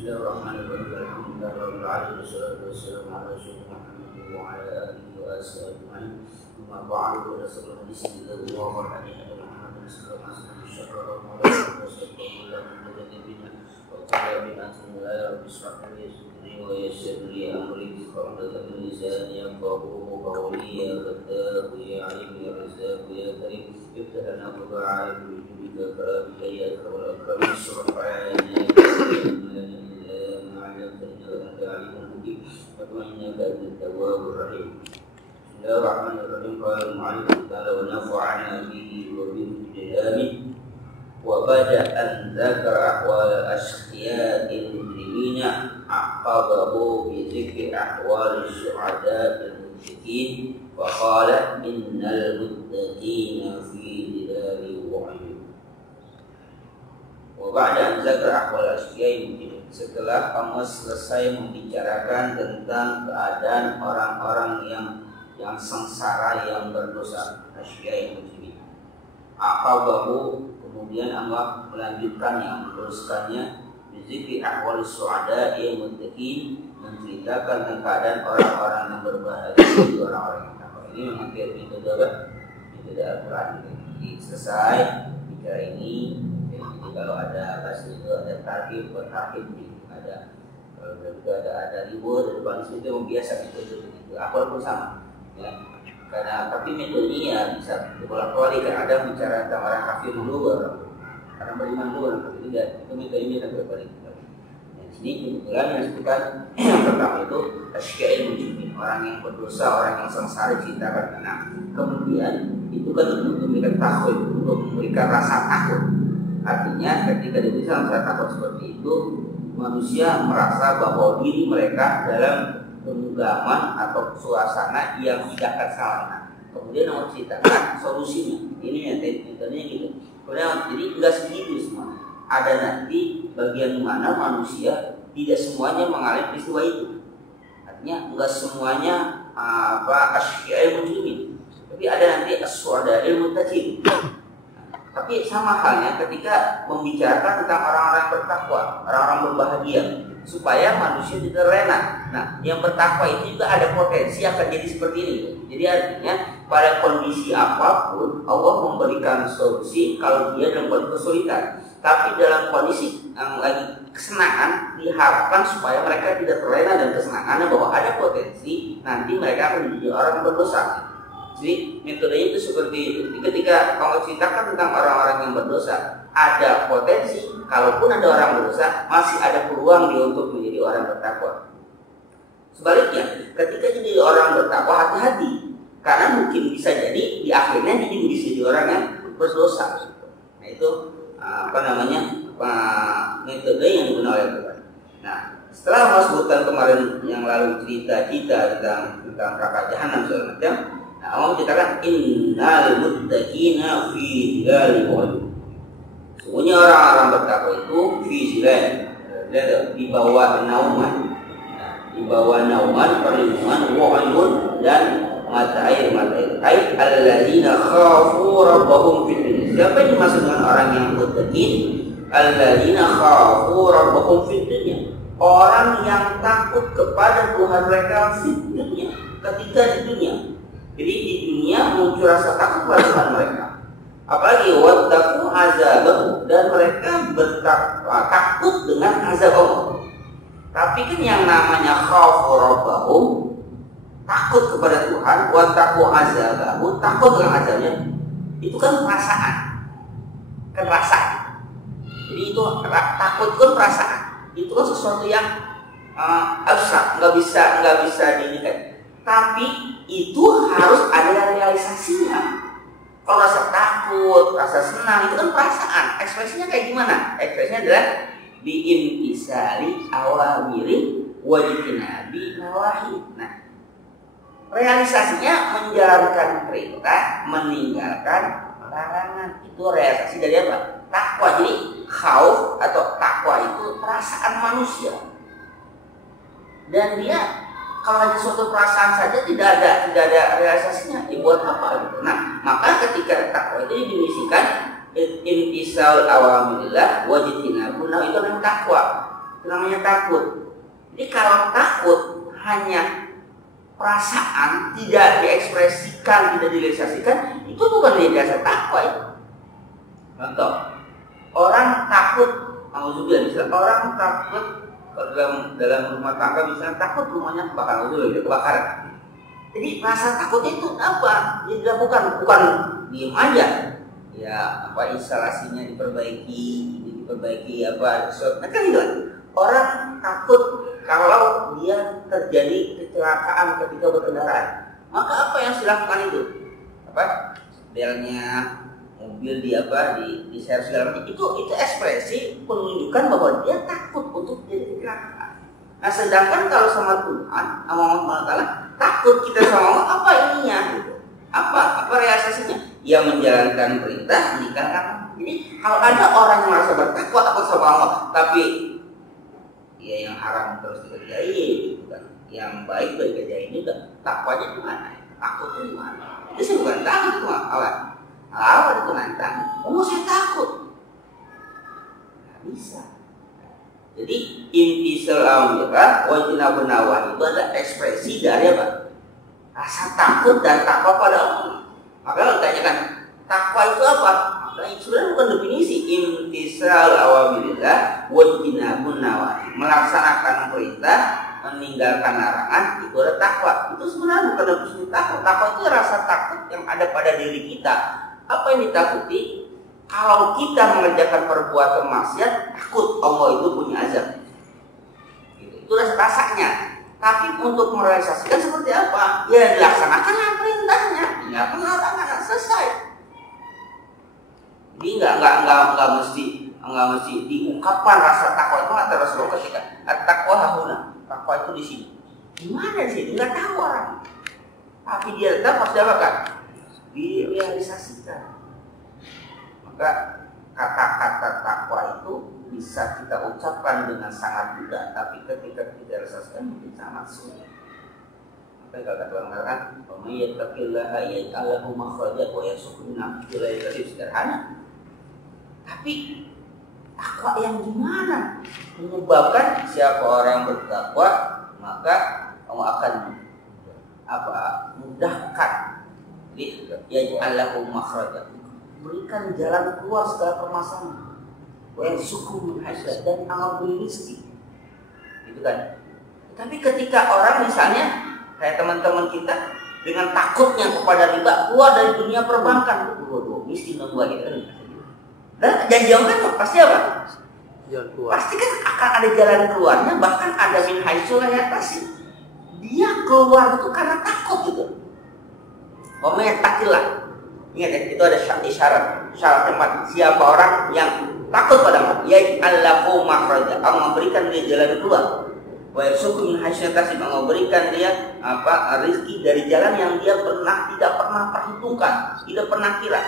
Bismillahirrahmanirrahim. Alhamdulillahirabbil alamin wassalatu wassalamu ala rasulillah Muhammad wa ala alihi wa ashabihi ajma'in. Amma ba'du, rasulullah sallallahu alaihi Bismillahirrahmanirrahim. Qala al-mu'allif ta'ala wa nafa'ana bihi wa bihi wa bada'an dzakara ahwal asqiya'il mujrimina aqabahu bi dzikri ahwal syuhada'il muttaqin wa qala innal muttaqina fi dhilali wa 'uyun. Wa ba'da an dzakara ahwal asqiya'il mujrimin, setelah Allah selesai membicarakan tentang keadaan orang-orang yang sengsara, yang berdosa, asyiai mujrimin. Aqabahu, kemudian Allah melanjutkan yang meneruskannya, bizikri ahwal su'ada'i muttaqin, menceritakan tentang keadaan orang-orang yang berbahagia, orang-orang yang takwa. Ini memang metode apa? Metode Al-Quran. Jadi selesai bicara ini, jadi kalau ada kasih itu ada tarhib, ada kalau juga ada libur, ada depan itu biasa metode begitu. Apa pun sama. Ya, karena tapi metodenya bisa berulang-ulang. Kadang bicara tentang orang kafir dulu, orang beriman dulu, orang kafir tidak. Itu metodenya dan berbalik. Di sini kebetulan yang disebutkan yang pertama itu asyiai mujrimin, orang yang berdosa, orang yang sengsara diceritakan. Nah, kemudian itu kan untuk memberikan takhwif, untuk memberikan rasa takut. Artinya ketika diberikan rasa takut seperti itu, manusia merasa bahwa diri mereka dalam genggaman atau suasana yang tidak akan salah. Nah, kemudian mau ceritakan solusinya. Ini metodenya gitu. Kemudian jadi enggak segitu semua. Ada nanti bagian mana manusia tidak semuanya mengalami peristiwa itu. Artinya enggak semuanya asyiai mujrimin. Tapi ada nanti as-su'adail muttaqin. Tapi sama halnya ketika membicarakan tentang orang-orang bertakwa, orang-orang berbahagia, supaya manusia tidak terlena. Nah, yang bertakwa itu juga ada potensi akan jadi seperti ini. Jadi artinya pada kondisi apapun Allah memberikan solusi kalau dia dalam kondisi kesulitan. Tapi dalam kondisi yang lagi kesenangan diharapkan supaya mereka tidak terlena dan kesenangannya, bahwa ada potensi nanti mereka akan menjadi orang yang berdosa. Jadi metodenya itu seperti itu. Ketika kamu ceritakan tentang orang-orang yang berdosa, ada potensi, kalaupun ada orang berdosa, masih ada peluang dia untuk menjadi orang bertakwa. Sebaliknya, ketika jadi orang bertakwa, hati-hati, karena mungkin bisa jadi di akhirnya dia juga bisa jadi orang yang berdosa. Nah itu metode yang digunakan oleh Tuhan. Nah, setelah Allah sebutkan kemarin yang lalu cerita tentang neraka jahanam segala macam, nah Allah menceritakan innal muttaqina fi dhilali wa 'uyun. Sesungguhnya orang-orang bertakwa itu fi dhilal, di bawah nauman. Nah, di bawah nauman perlindungan wa 'uyun dan mata air. Ai alladzina khafu rabbahum fid dunya. Siapa yang dimaksud dengan orang yang muttaqin? Alladzina khafu rabbahum fid dunya. Orang yang takut kepada Tuhan mereka fid dunya, ketika di dunia. Jadi di dunia muncul rasa takut pada Tuhan mereka. Apalagi wattaqu azabahu, dan mereka takut dengan azab Allah. Tapi kan yang namanya khaufu rabbahum, takut kepada Tuhan, wa taqu azabahu, takut dengan azabnya, itu kan perasaan, kan rasa. Jadi itu takut kan perasaan, itu kan sesuatu yang abstrak, nggak bisa dilihat. Tapi itu harus ada realisasinya. Kalau rasa takut, rasa senang itu kan perasaan. Ekspresinya kayak gimana? Ekspresinya adalah bi'intisari awamiri wajibinabi nawahi. Nah, realisasinya menjalankan perintah, meninggalkan larangan. Itu realisasi dari apa? Takwa. Jadi khauf atau takwa itu perasaan manusia. Dan dia kalau hanya suatu perasaan saja tidak ada realisasinya, dibuat apa gitu. Nah, maka ketika takwa itu didefinisikan intisal awamirillah wajibinabu, nah itu namanya takwa. Itu namanya takut. Jadi kalau takut hanya perasaan, tidak diekspresikan, tidak direalisasikan, itu bukan realisasi takwa itu. Contoh, orang takut, misalnya orang takut dalam rumah tangga misalnya takut rumahnya kebakaran. Jadi rasa takutnya itu apa? Dia dilakukan, bukan diem aja. Ya apa instalasinya diperbaiki apa sesuatu. Nah kan itu orang takut kalau dia terjadi kecelakaan ketika berkendaraan. Maka apa yang harus dilakukan itu? Apa? Belnya mobil di servis segala macam itu ekspresi penunjukan bahwa dia takut untuk jadi kecelakaan. Nah sedangkan kalau sama Tuhan Allah Taala takut kita sama Allah, apa ininya gitu? Apa realisasinya? Yang menjalankan perintah, meninggalkan. Jadi kalau ada orang yang merasa bertakwa takut sama Allah, tapi ya yang haram terus dikerjain gitu kan, yang baik kerjain juga, takwanya di mana? Takutnya di mana? Itu bukan takut itu apa itu nantang? Saya takut. Nggak bisa. Jadi intisal amrah wajibna benawan itu ada ekspresi dari apa? Rasa takut dan takwa pada Allah. Maka kalau ditanyakan takwa itu apa? Maka itu sebenarnya bukan definisi. Intisal awamirillah wajibna benawan, melaksanakan perintah, meninggalkan larangan, itu ada takwa. Itu sebenarnya bukan definisi takwa. Takwa itu rasa takut yang ada pada diri kita. Apa yang ditakuti? Kalau kita mengerjakan perbuatan maksiat, takut Allah itu punya azab. Itu rasanya. Tapi untuk merealisasikan seperti apa? Ya dilaksanakanlah perintahnya, tinggalkan larangan, selesai. Jadi nggak mesti diungkapkan rasa takwa itu kata Rasulullah ketika takwa hahuna, takwa itu di sini. Di mana di sini? Nggak tahu orang. Tapi dia tetap harus diapakan? Direalisasikan. Maka kata-kata takwa itu bisa kita ucapkan dengan sangat mudah, tapi ketika kita realisasikan mungkin sangat sulit. Maka kalau kata orang katakan, "Yattaqillaha yaj'al lahu makhraja wa yarzuqhu min haitsu sederhana." Tapi takwa yang gimana? Menyebabkan siapa orang bertakwa maka Allah akan mudahkan. Yaj'al lahu makhraja, berikan jalan keluar segala permasalahan. Wa yarzuqhu min haitsu, dan Allah beri rezeki. Gitu kan. Tapi ketika orang misalnya kayak teman-teman kita dengan takutnya kepada riba keluar dari dunia perbankan, miskin membuat gitu kan. Dan janji Allah kan pasti apa? Jalan keluar. Pasti kan akan ada jalan keluarnya, bahkan ada min haitsu la yahtasib. Dia keluar itu karena takut gitu. Takillah. Ingat ya, itu ada syarat tempat. Siapa orang yang takut pada Allah, ya'allahu makhraja, Allah memberikan dia jalan keluar. Wa yarzuqhu min haitsu la yahtasib, Allah memberikan dia rezeki dari jalan yang dia tidak pernah perhitungkan, tidak pernah kira.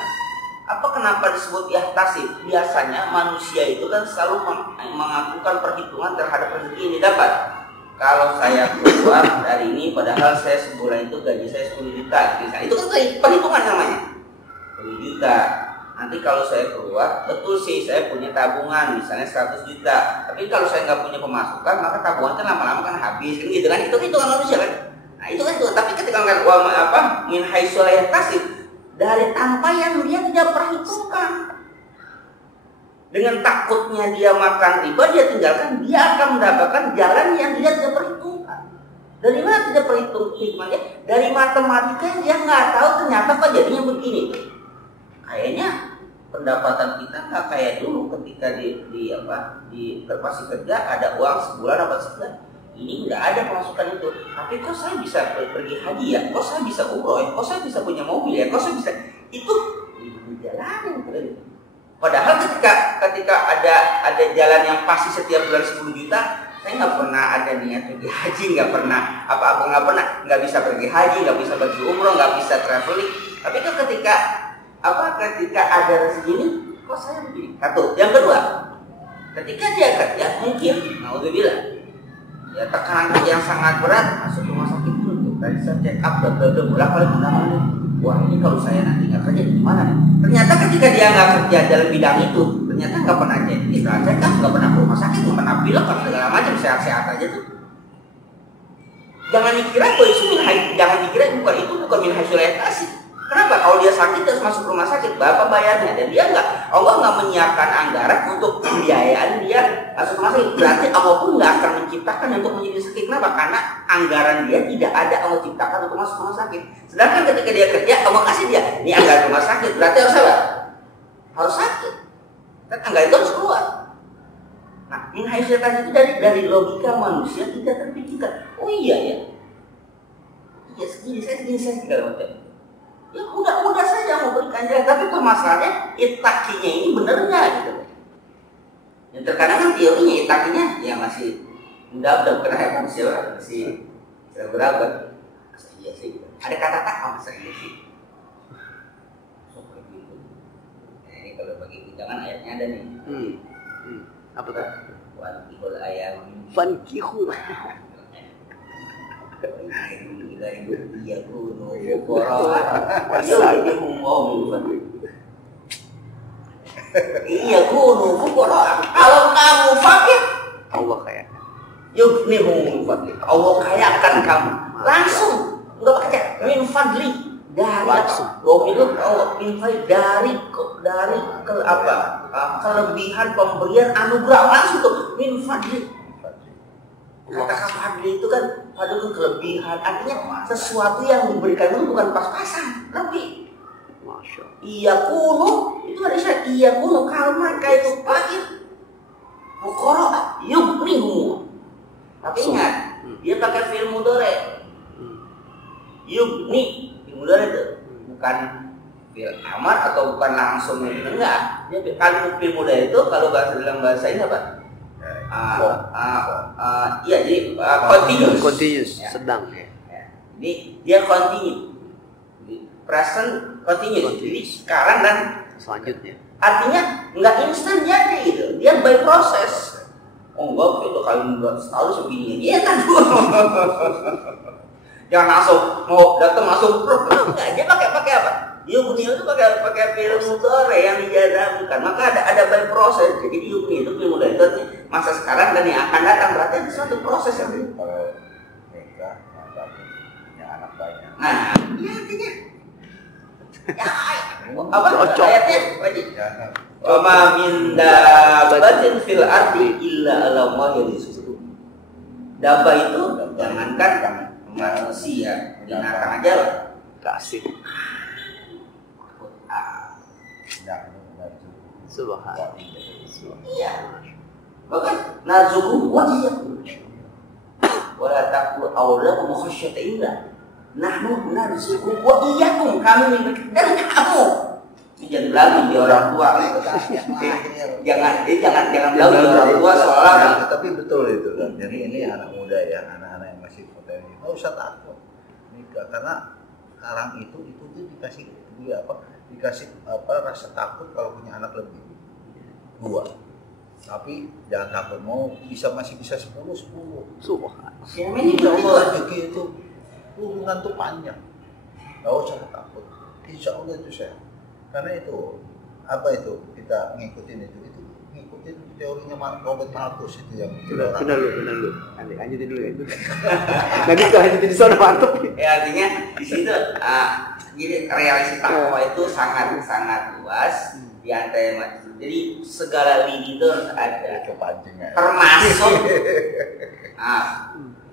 Kenapa disebut yahtasib? Biasanya manusia itu kan selalu mengakukan perhitungan terhadap rezeki yang didapat. Kalau saya keluar dari ini, padahal saya sebulan itu gaji saya 10 juta, misalnya. Itu kan perhitungan namanya. 10 juta. Nanti kalau saya keluar, betul sih saya punya tabungan, misalnya 100 juta. Tapi kalau saya nggak punya pemasukan, maka tabungan kan lama-lama kan habis, gitu kan? Itu hitungan manusia kan? Nah itu kan itu. Tapi ketika min haitsu la yahtasib, dari tanpa yang dia tidak perhitungkan. Dengan takutnya dia makan riba, dia tinggalkan, dia akan mendapatkan jalan yang dia tidak perhitungkan. Dari mana tidak perhitung hikmahnya? Dari matematika dia nggak tahu ternyata kok jadinya begini. Kayaknya pendapatan kita nggak kayak dulu ketika di terpasi kerja ada uang sebulan apa sebulan. Ini nggak ada pemasukan itu. Tapi kok saya bisa pergi haji ya? Kok saya bisa umroh ya? Kok saya bisa punya mobil ya? Kok saya bisa itu dijalanin. Padahal ketika ada jalan yang pasti setiap bulan 10 juta, saya nggak pernah ada niat pergi haji, nggak pernah nggak bisa pergi haji, nggak bisa pergi umroh, nggak bisa traveling. Tapi kan ketika ada segini, kok saya begini? Satu. Yang kedua, ketika dia kerja mungkin, naudzubillah, ya tekanan kerja yang sangat berat, masuk rumah sakit dulu, tadi saya check up, bolak-balik kemana-mana. Wah, ini kalau saya nanti nggak kerja gimana nih? Ternyata ketika dia nggak kerja dalam bidang itu, ternyata nggak pernah jadi check up, nggak pernah ke rumah sakit, nggak pernah pilek, segala macam, sehat-sehat aja tuh. Jangan dikira itu bukan min haitsul ihtisab. Kenapa? Kalau dia sakit terus masuk rumah sakit, bapak bayarnya, dan dia Allah nggak menyiapkan anggaran untuk pembiayaan dia masuk rumah sakit. Berarti Allah pun nggak akan menciptakan untuk menjadi sakit. Kenapa? Karena anggaran dia tidak ada Allah ciptakan untuk masuk rumah sakit. Sedangkan ketika dia kerja, Allah kasih dia, ini anggaran rumah sakit, berarti harus apa? Harus sakit. Kan anggaran itu harus keluar. Nah, min haitsul ihtisab itu dari logika manusia tidak terpikirkan. Oh iya ya, iya segini saya segala macam. Ya udah saja mau berikan jalan, tapi permasalahannya itakinya ini benar nggak gitu. Yang terkadang kan teorinya itakinya ya masih mudah karena masih berapa. Iya sih. Ada kata tak masa iya sih. Seperti itu. Nah, ini kalau bagi jangan ayatnya ada nih. Apa tuh? Fankihul ayam. Fankihul. Iya kuno fukara. Kalau kamu fakir, Allah kaya. yughnihum fadli. Allah kayakan kamu. Langsung enggak pakai min fadli dari Allah min fadli dari kelebihan pemberian anugerah langsung tuh min fadli. Kata fadli itu kan kelebihan, artinya sesuatu yang diberikan itu bukan pas-pasan, lebih. Masya Allah. Iya kuno itu ada syarat. Iya kuno kalau mereka itu fakir, fuqara yughnihum. Tapi ingat, dia pakai fi'il mudhari. Yughni fi'il mudhari itu bukan fi'il amar atau bukan langsung enggak. Dia kan fi'il mudhari itu kalau dalam bahasa ini apa? Iya, jadi continuous, ya. sedang ya. Jadi dia continue, present continuous. Jadi sekarang dan selanjutnya. Artinya nggak instan jadi gitu, dia by proses. Oh enggak, itu kali setahun segini. Iya kan? Jangan langsung mau datang langsung enggak, dia pakai apa? Yugni itu pakai fi'il mudhari yang dijazamkan. Maka ada by proses. Jadi yugni itu fi'il mudhari itu masa sekarang dan yang akan datang, berarti ada suatu proses yang kalau nikah punya anak banyak. Nah, ini artinya apa? Ayatnya wajib. Wa ma min dabbatin fil ardi illa 'ala Allahi rizquha. Dabba itu jangankan manusia, binatang aja lah. Kasih. Subhanallah. Iya. Bahkan narzuku wa iyyakum. Wala taqul aulakum khasyata illah. Nahnu narzuku wa iyyakum, kami dan kamu. Jangan lagi di orang tua. Jangan lagi di orang tua soalnya. Tapi betul itu kan. Jadi ini anak muda ya, anak-anak yang masih potensi. Nggak usah takut nikah karena sekarang itu dikasih rasa takut kalau punya anak lebih 2. Tapi jangan takut, masih bisa 10. Subhanallah. Ini rezeki itu hubungan tuh panjang. Nggak usah takut. Insya Allah itu saya. Karena itu kita ngikutin ngikutin teorinya Robert Malthus itu yang benar lu. Lanjutin dulu ya itu. Nanti kalau lanjutin di sana mantep. Ya artinya di situ jadi realisasi takwa itu sangat luas. Di antara Jadi segala lini itu harus ada. Kepancing. Termasuk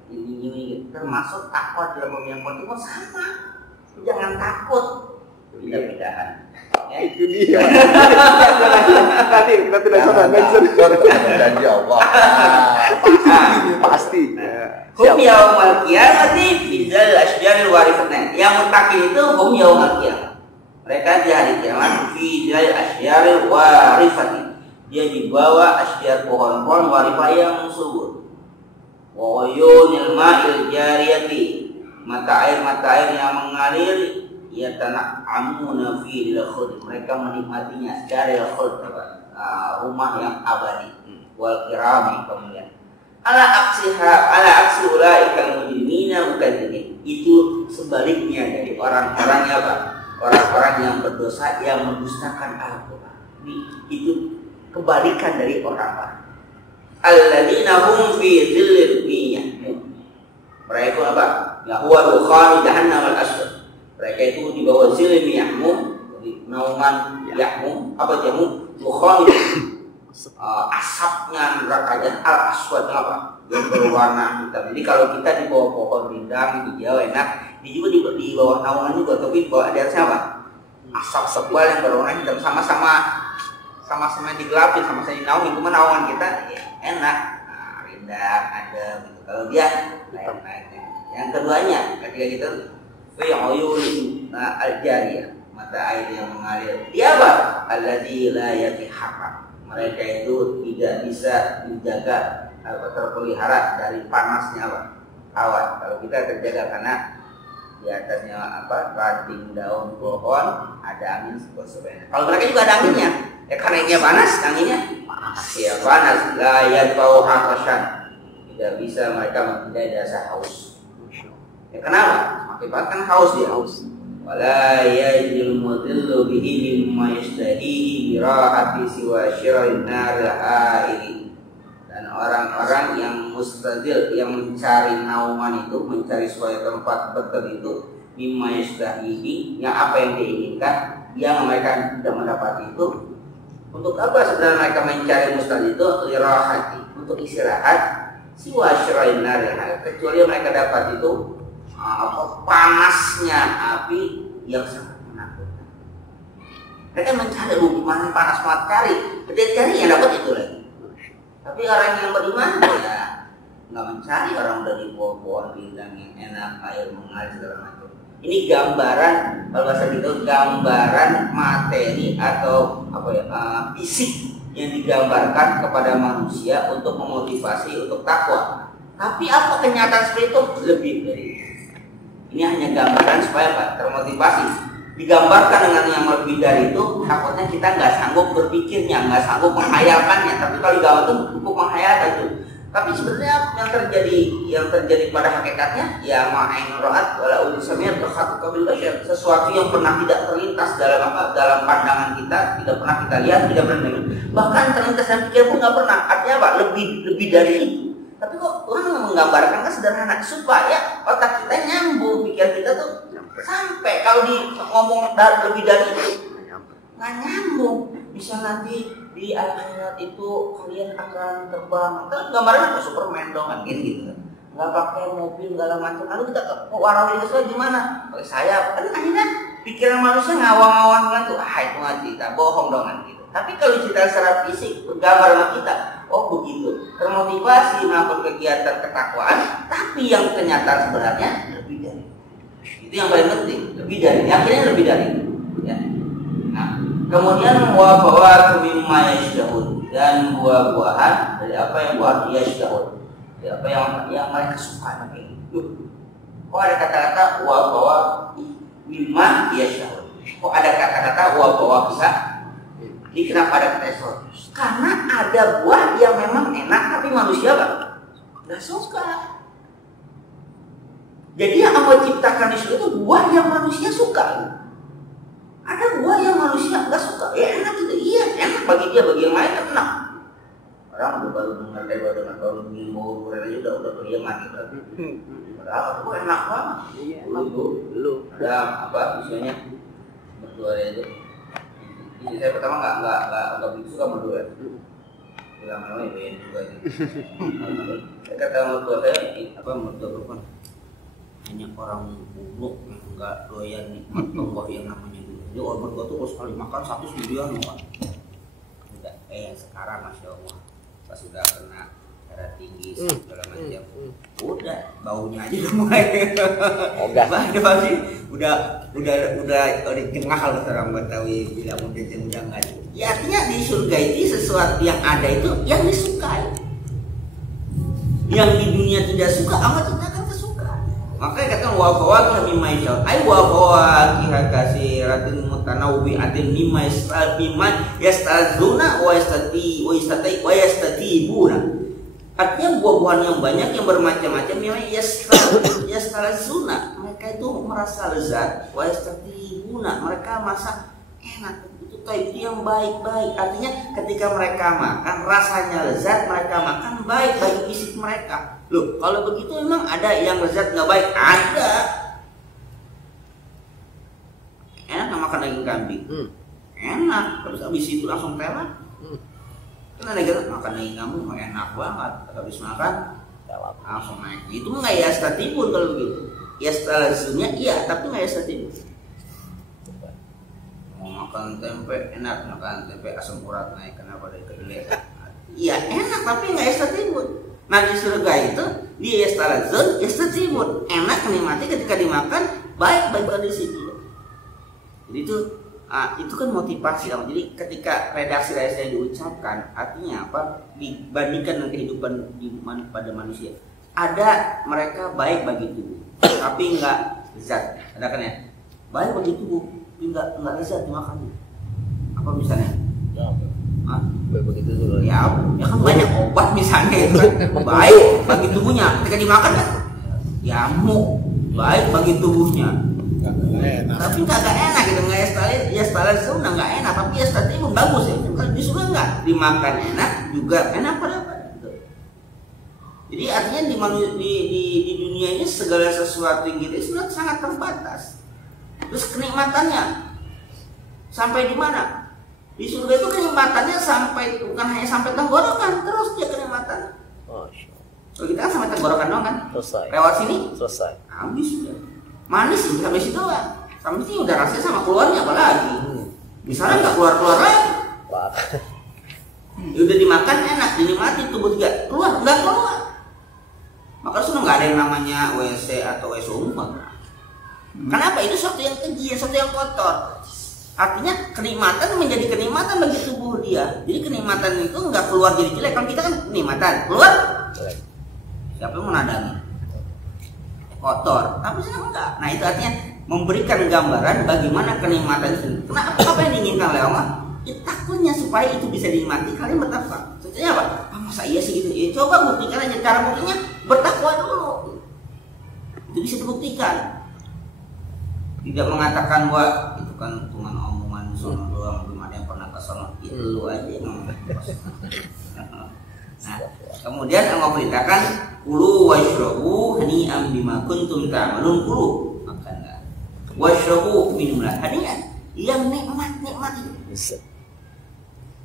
ini termasuk takwa dalam pemilihan politik sama. Jangan takut. Pindah-pindahan. Ya. Itu dia. Nanti kita tidak sama mention. Janji Allah. Pasti. Hum yaumal qiyamati bizal asjaril warisatna. Yang mutakin itu hum yaumal qiyamah. Mereka di hari kiamat bizal asjaril warisati. Dia dibawa asjar pohon-pohon warifah yang subur. Wa uyunil ma'il jariyati. Mata air yang mengalir. Ya tanah amuna fi khuld. Mereka menikmatinya dari khuld, rumah yang abadi. Wal kirami kemudian. Ala aksi ulaikal mujrimina mukadzibin. Itu sebaliknya dari orang-orang apa? Orang-orang yang berdosa yang mendustakan Al-Qur'an. Itu kebalikan dari orang-orang. Alladzina hum fi dhillin yahmun. Mereka apa? Ya huwa dukhan jahannam al-asfar. Mereka itu di bawah zilim yahmum, nauman yahmum, apa yahmum? Dukhan asapnya nerakanya al-aswad apa? Yang berwarna hitam. Jadi kalau kita di bawah pohon rindang itu jauh enak, di juga di bawah naungan juga, tapi di bawah ada apa? Asap sebal yang berwarna hitam sama-sama digelapin, sama-sama dinaungin. Cuma naungan kita ya, enak, rindang ada gitu. Kalau dia lain. Yang keduanya ketika gitu al-jariyah, mata air yang mengalir. Dia apa? Alladzi la yatihaqqa. Mereka itu tidak bisa dijaga atau terpelihara dari panasnya apa? Awan. Kalau kita terjaga karena di atasnya apa? Ranting daun pohon, ada angin sebenarnya. Kalau mereka juga ada anginnya. Ya karena ini panas, anginnya ya panas. La yatbau haqqan. Tidak bisa mereka menghindari rasa haus. Ya kenapa? Akibatkan haus dia. Wala yajil mudillu bihi mimma yashtahihi birahati siwa syira'in naril. Dan orang-orang yang mustadil, yang mencari naungan itu, mencari suatu tempat betul itu, mimma yashtahihi, yang apa yang diinginkan, yang mereka tidak mendapat itu. Untuk apa sebenarnya mereka mencari mustadil itu? Lirahati, untuk istirahat. Siwa syira'in naril. Kecuali mereka dapat itu panasnya api yang sangat menakutkan. Mereka mencari mana panas banget cari, cari yang dapat itu lagi. Tapi orang yang beriman ya nggak mencari, orang udah di pohon rindang yang enak, air mengalir segala macam. Ini gambaran, kalau bahasa gitu gambaran materi atau apa ya fisik yang digambarkan kepada manusia untuk memotivasi untuk takwa. Tapi apa kenyataan seperti itu lebih dari itu. Ini hanya gambaran supaya Pak termotivasi. Digambarkan dengan yang lebih dari itu, takutnya kita nggak sanggup berpikirnya, nggak sanggup menghayalkannya. Tapi kalau digambar itu cukup menghayalkan itu. Tapi sebenarnya yang terjadi pada hakikatnya ya ma'ain ra'at wala udisamiat berkhatu kabil basyar, sesuatu yang pernah tidak terlintas dalam pandangan kita, tidak pernah kita lihat, tidak pernah bahkan terlintas dalam pikir pun nggak pernah. Artinya apa? Lebih dari itu. Tapi kok Tuhan menggambarkan kan sederhana supaya otak kita nyambung, pikir kita tuh sampai. Kalau ngomong lebih dari itu nggak nyambung. Bisa nanti di akhirat itu kalian akan terbang. Kan gambarnya apa? Superman dong kan gitu. Nggak pakai mobil segala macam. Lalu kita warawiri sesuai gimana? Pakai sayap. Kan akhirnya pikiran manusia ngawang-ngawang kan tuh. Itu nggak cerita, bohong dong kan gitu. Tapi kalau cerita secara fisik bergambar sama kita, oh begitu, termotivasi melakukan kegiatan ketakwaan, tapi yang kenyataan sebenarnya lebih dari itu yang paling penting, lebih dari, akhirnya lebih dari ya. Nah, kemudian buah-buah mimma yashtahun, dan buah-buahan dari apa yang buah yashtahun, dari apa yang mereka suka. Kok ada kata-kata buah-buah mimma yashtahun? Kok ada kata-kata buah-buah bisa? Ini kenapa ada kata esor? Karena ada buah yang memang enak tapi manusia nggak suka. Jadi yang Allah ciptakan itu buah yang manusia suka. Ada buah yang manusia nggak suka. Ya enak itu, iya enak bagi dia, bagi yang lain enak. Orang baru dengar baru minum durian aja udah beriman gitu. Padahal buah enak banget. Iya enak lu. Ada apa misalnya berdua itu? Jadi saya pertama nggak begitu suka sama durian. Lama-lama ya juga. Saya kata mertua saya mertua kan hanya orang buruk yang nggak doyan nikmat Allah yang namanya durian. Jadi orang mertua tuh kalau sekali makan satu durian kan. Udah sekarang masya Allah pas sudah kena darah tinggi segala macam, udah baunya aja udah mulai. Udah jengah kalau orang Betawi bilang udah nggak. Ya artinya di surga itu sesuatu yang ada itu yang disukai. Yang di dunia tidak suka, Allah tidak akan kesuka. Makanya kata wa fawakih mimma yasha. Ai wa fawakih katsiratin mutanawwi'atin mimma yastazuna wa yastatibuna. Artinya buah-buahan yang banyak yang bermacam-macam yang yastazuna. Mereka itu merasa lezat, wa yastatibuna. Mereka merasa enak. Itu yang baik-baik. Artinya ketika mereka makan rasanya lezat, mereka makan baik bagi fisik mereka. Loh, kalau begitu memang ada yang lezat nggak baik? Ada. Enak nggak makan daging kambing? Enak. Terus habis itu langsung telat. Kan ada gitu makan daging kambing enak banget. Habis makan langsung naik. Itu nggak yastatibun kalau begitu. Yastalazunnya iya, tapi nggak yastatibun. Makan tempe enak, makan tempe asam urat naik kenapa dari kedelai? Iya enak tapi nggak yastatibun. Nah di surga itu dia yastatibun, enak nikmati ketika dimakan baik kondisi dia. Jadi itu kan motivasi. Jadi ketika redaksi saya diucapkan artinya apa? Dibandingkan dengan kehidupan pada manusia, ada mereka baik bagi tubuh, tapi nggak lezat. Ada kan ya? Baik bagi tubuh. Enggak lezat dimakan. Apa misalnya? Begitu dulu. Ya kan banyak obat misalnya itu kan baik bagi tubuhnya. Ketika dimakan kan jamu baik bagi tubuhnya. Tapi nggak enak gitu, nggak yastatibun nggak enak, tapi yastatibun bagus ya. Disuruh nggak dimakan enak juga enak pada gitu. Jadi artinya di dunia ini segala sesuatu yang gitu sebenarnya sangat terbatas. Terus kenikmatannya sampai di mana? Di surga itu kenikmatannya sampai bukan hanya sampai tenggorokan, terus dia kenikmatan. Kalau kita kan sampai tenggorokan doang kan? Selesai. Lewat sini? Selesai. Habis sudah. Manis sih sampai situ doang. Sampai sini udah rasanya sama keluarnya apalagi. Misalnya nggak keluar lagi. Udah dimakan enak, dinikmati tubuh juga keluar nggak keluar. Maka sudah nggak ada yang namanya WC atau WC umum. Kenapa? Itu sesuatu yang keji, sesuatu yang kotor. Artinya kenikmatan menjadi kenikmatan bagi tubuh dia. Jadi kenikmatan itu nggak keluar jadi jelek. Kalau kita kan kenikmatan keluar, siapa yang menadangi? Kotor. Tapi saya enggak. Nah itu artinya memberikan gambaran bagaimana kenikmatan itu. Kenapa? Apa yang diinginkan oleh Allah? Ya, takutnya supaya itu bisa dinikmati kalian bertakwa. Contohnya apa? Masa iya sih gitu? Ya coba buktikan aja. Cara buktinya bertakwa dulu. Itu bisa dibuktikan. Tidak mengatakan bahwa itu kan cuma omongan sono doang, belum ada yang pernah ke sono. Itu aja yang Nah, kemudian Allah perintahkan kulu washrabu hani'an bima kuntum ta'malun. Kulu makanlah, washrabu minumlah hani'an yang nikmat itu.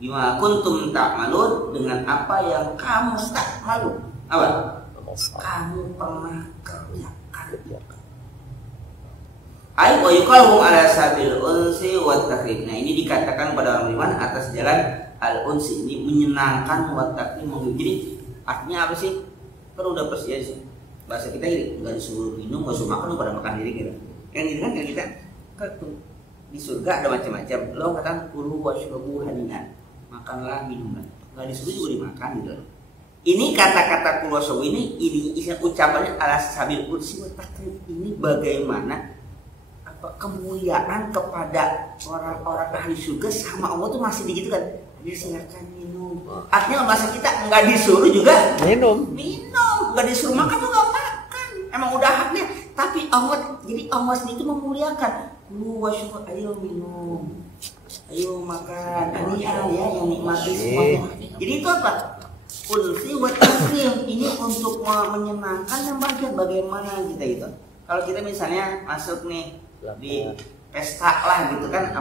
Bima kuntum ta'malun dengan apa yang kamu tak malu. Apa? Kamu pernah kerjakan. Ai wa yuqalu ala sabil unsi wa takrib. Nah, ini dikatakan pada orang beriman atas jalan al-unsi, ini menyenangkan wa takrib. Jadi artinya apa sih? Kan udah persis sih. Bahasa kita ini enggak disuruh minum, enggak disuruh makan, pada makan diri gitu. Yang gitu kan kita di surga ada macam-macam. Lo katakan kulu washrabu hani'an. Makanlah, minumlah. Enggak disuruh juga dimakan gitu. Ini kata-kata kulu washrabu ini ucapannya ala sabil unsi wa takrib. Ini bagaimana kemuliaan kepada orang-orang ahli surga sama Allah tuh masih begitu kan? Dia silakan minum. Artinya bahasa kita nggak disuruh juga minum, nggak disuruh makan juga makan. Emang udah haknya. Tapi Allah, jadi Allah sendiri itu memuliakan. Lu wasyukur, ayo minum, ayo makan. Ini ya yang nikmati semuanya. Jadi itu apa? Ulfi wa takrim, ini untuk menyenangkan yang bagian bagaimana kita itu. Kalau kita misalnya masuk nih di pesta lah gitu kan,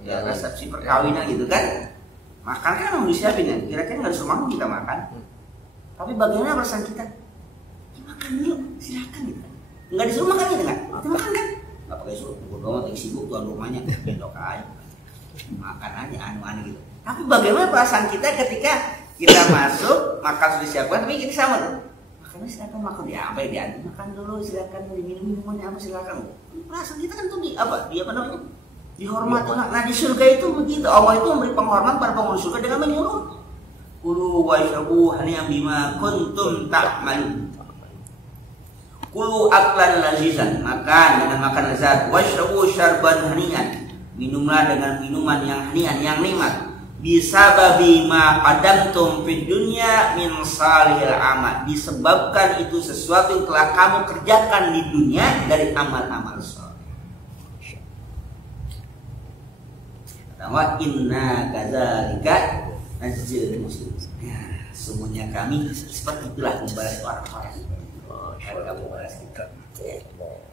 ya resepsi perkawinan gitu kan, makan kan memang disiapin ya, kira-kira nggak disuruh makan kita makan, tapi bagaimana perasaan kita? Ya, makan yuk, silakan gitu kan, nggak disuruh makan gitu kan, kita makan kan, nggak pakai suruh, bodoh amat sibuk tuan rumahnya, dok aja, makan aja anu-anu gitu. Tapi bagaimana perasaan kita ketika kita masuk, makan sudah disiapkan, tapi kita sama tuh. Makannya silakan makan ya, apa ya diantar makan dulu silakan, diminum minumannya apa silakan. Perasaan kita kan tuh di apa namanya? Dihormati. Nah di surga itu begitu, Allah itu memberi penghormatan pada penghuni surga dengan menyuruh kulu washrabu hani'an bima kuntum ta'malun. Kulu aklan lazizan, makan dengan makan lezat, washrabu syarban hani'an, minumlah dengan minuman yang hani'an, yang nikmat. Bisa babi ma qadamtum fid dunya min salihil amal, disebabkan itu sesuatu yang telah kamu kerjakan di dunia dari amal-amal saleh. Wa inna kadzalika najzil muslimin. Ya, semuanya kami seperti itulah membalas orang-orang. Kamu balas kita.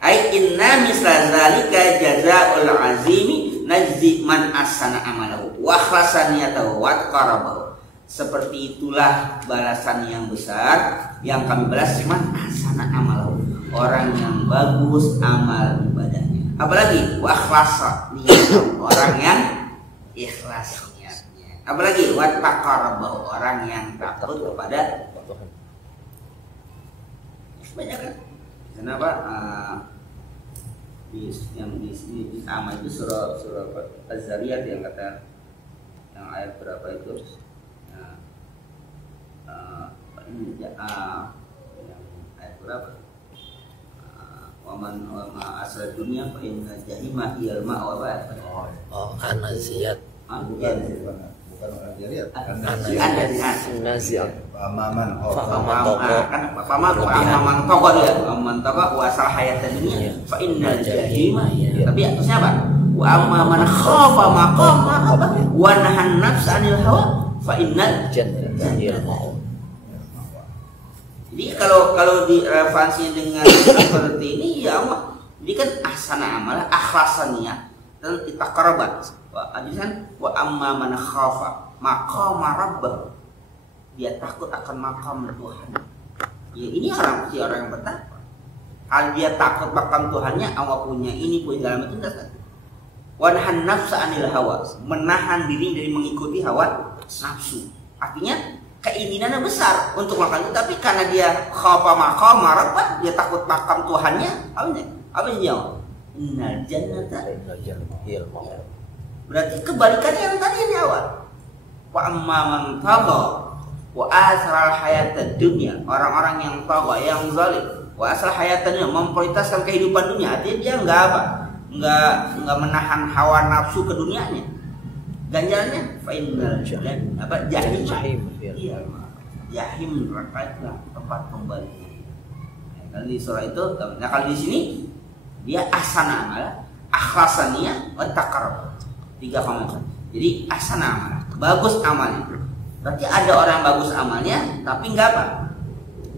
Ai inna misla zalika jazaa'ul azimi najzi man ahsana amalahu wa akhlasa niyatahu wa taqarrabahu. Seperti itulah balasan yang besar yang kami balas man ahsana amalahu, orang yang bagus amal ibadahnya. Apalagi wa akhlasa niyatahu, orang yang ikhlas niatnya. Apalagi wa taqarrabahu, orang yang takut kepada Tuhan. Banyak kan? Kenapa di sama itu surah Az-Zariyat yang kata yang ayat berapa itu? Yang ayat berapa? Waman asal dunia fa inna jahima iyal ma'wa. Oh, An-Naziyat. Bukan An-Naziyat. An-Naziyat. Paman toko dia, paman toko wasal hayat dunia, fa innal jahima. Tapi atasnya apa? Wa amma man khafa maqama wa nahan nafs 'anil hawa fa innal jannata hiyal ma'wa. Jadi kalau di relevansinya dengan seperti ini ya Allah, ini kan ahsana amal, akhlasan niat dan taqarruban. Wa hadisan wa amma man khafa maqama rabbah, dia takut akan makam Tuhan. Ya ini orang yang bertakwa. Hal dia takut makam Tuhannya, Allah punya ini punya segala macam kan. Wa nahan nafsa 'anil hawa, menahan diri dari mengikuti hawa nafsu. Artinya keinginannya besar untuk makan itu, tapi karena dia khafa maqam rabbah, dia takut makam Tuhannya, apa yang innal jannata hiyal ma'wa. Berarti kebalikannya yang tadi yang di awal. Wa amma man tagha wa asral hayatad dunya, orang-orang yang tagha, yang zalim, wa asral hayatad dunya, memprioritaskan kehidupan dunia, artinya dia enggak menahan hawa nafsu ke dunianya. Ganjarannya fa innal jahim. Iya, jahim neraka tempat kembali. Nah, di surah itu, nah kalau di sini dia ahsana amal, akhlasan niyat, wa taqarrub. 3 komentar. Jadi ahsana amal, bagus amalnya. Berarti ada orang bagus amalnya, tapi enggak apa?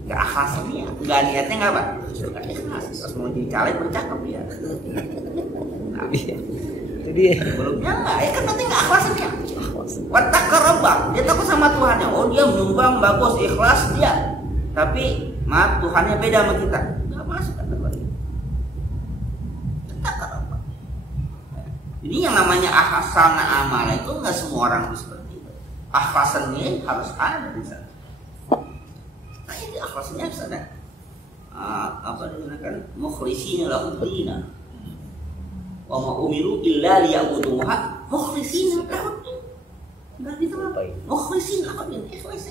Enggak akhlas niat, enggak niatnya enggak apa? Enggak ikhlas. Terus mau jadi caleg bercakap dia. Jadi belumnya enggak, ya kan berarti enggak akhlas niat. Wa taqarrub, dia takut sama Tuhannya. Oh dia menyumbang bagus, ikhlas dia. Tapi maaf Tuhannya beda sama kita. Enggak masuk kan berarti. Taqarrub. Jadi yang namanya ahsana amal itu enggak semua orang bisa seperti itu. Akhlasannya harus ada di sana. Nah ini akhlasannya harus ada. Apa digunakan? Mukhlisina lahu dinan. Wa ma umiru illa liya'buduha mukhlisina lahu din. Enggak gitu apa? Mukhlisina lahu din, ikhlas.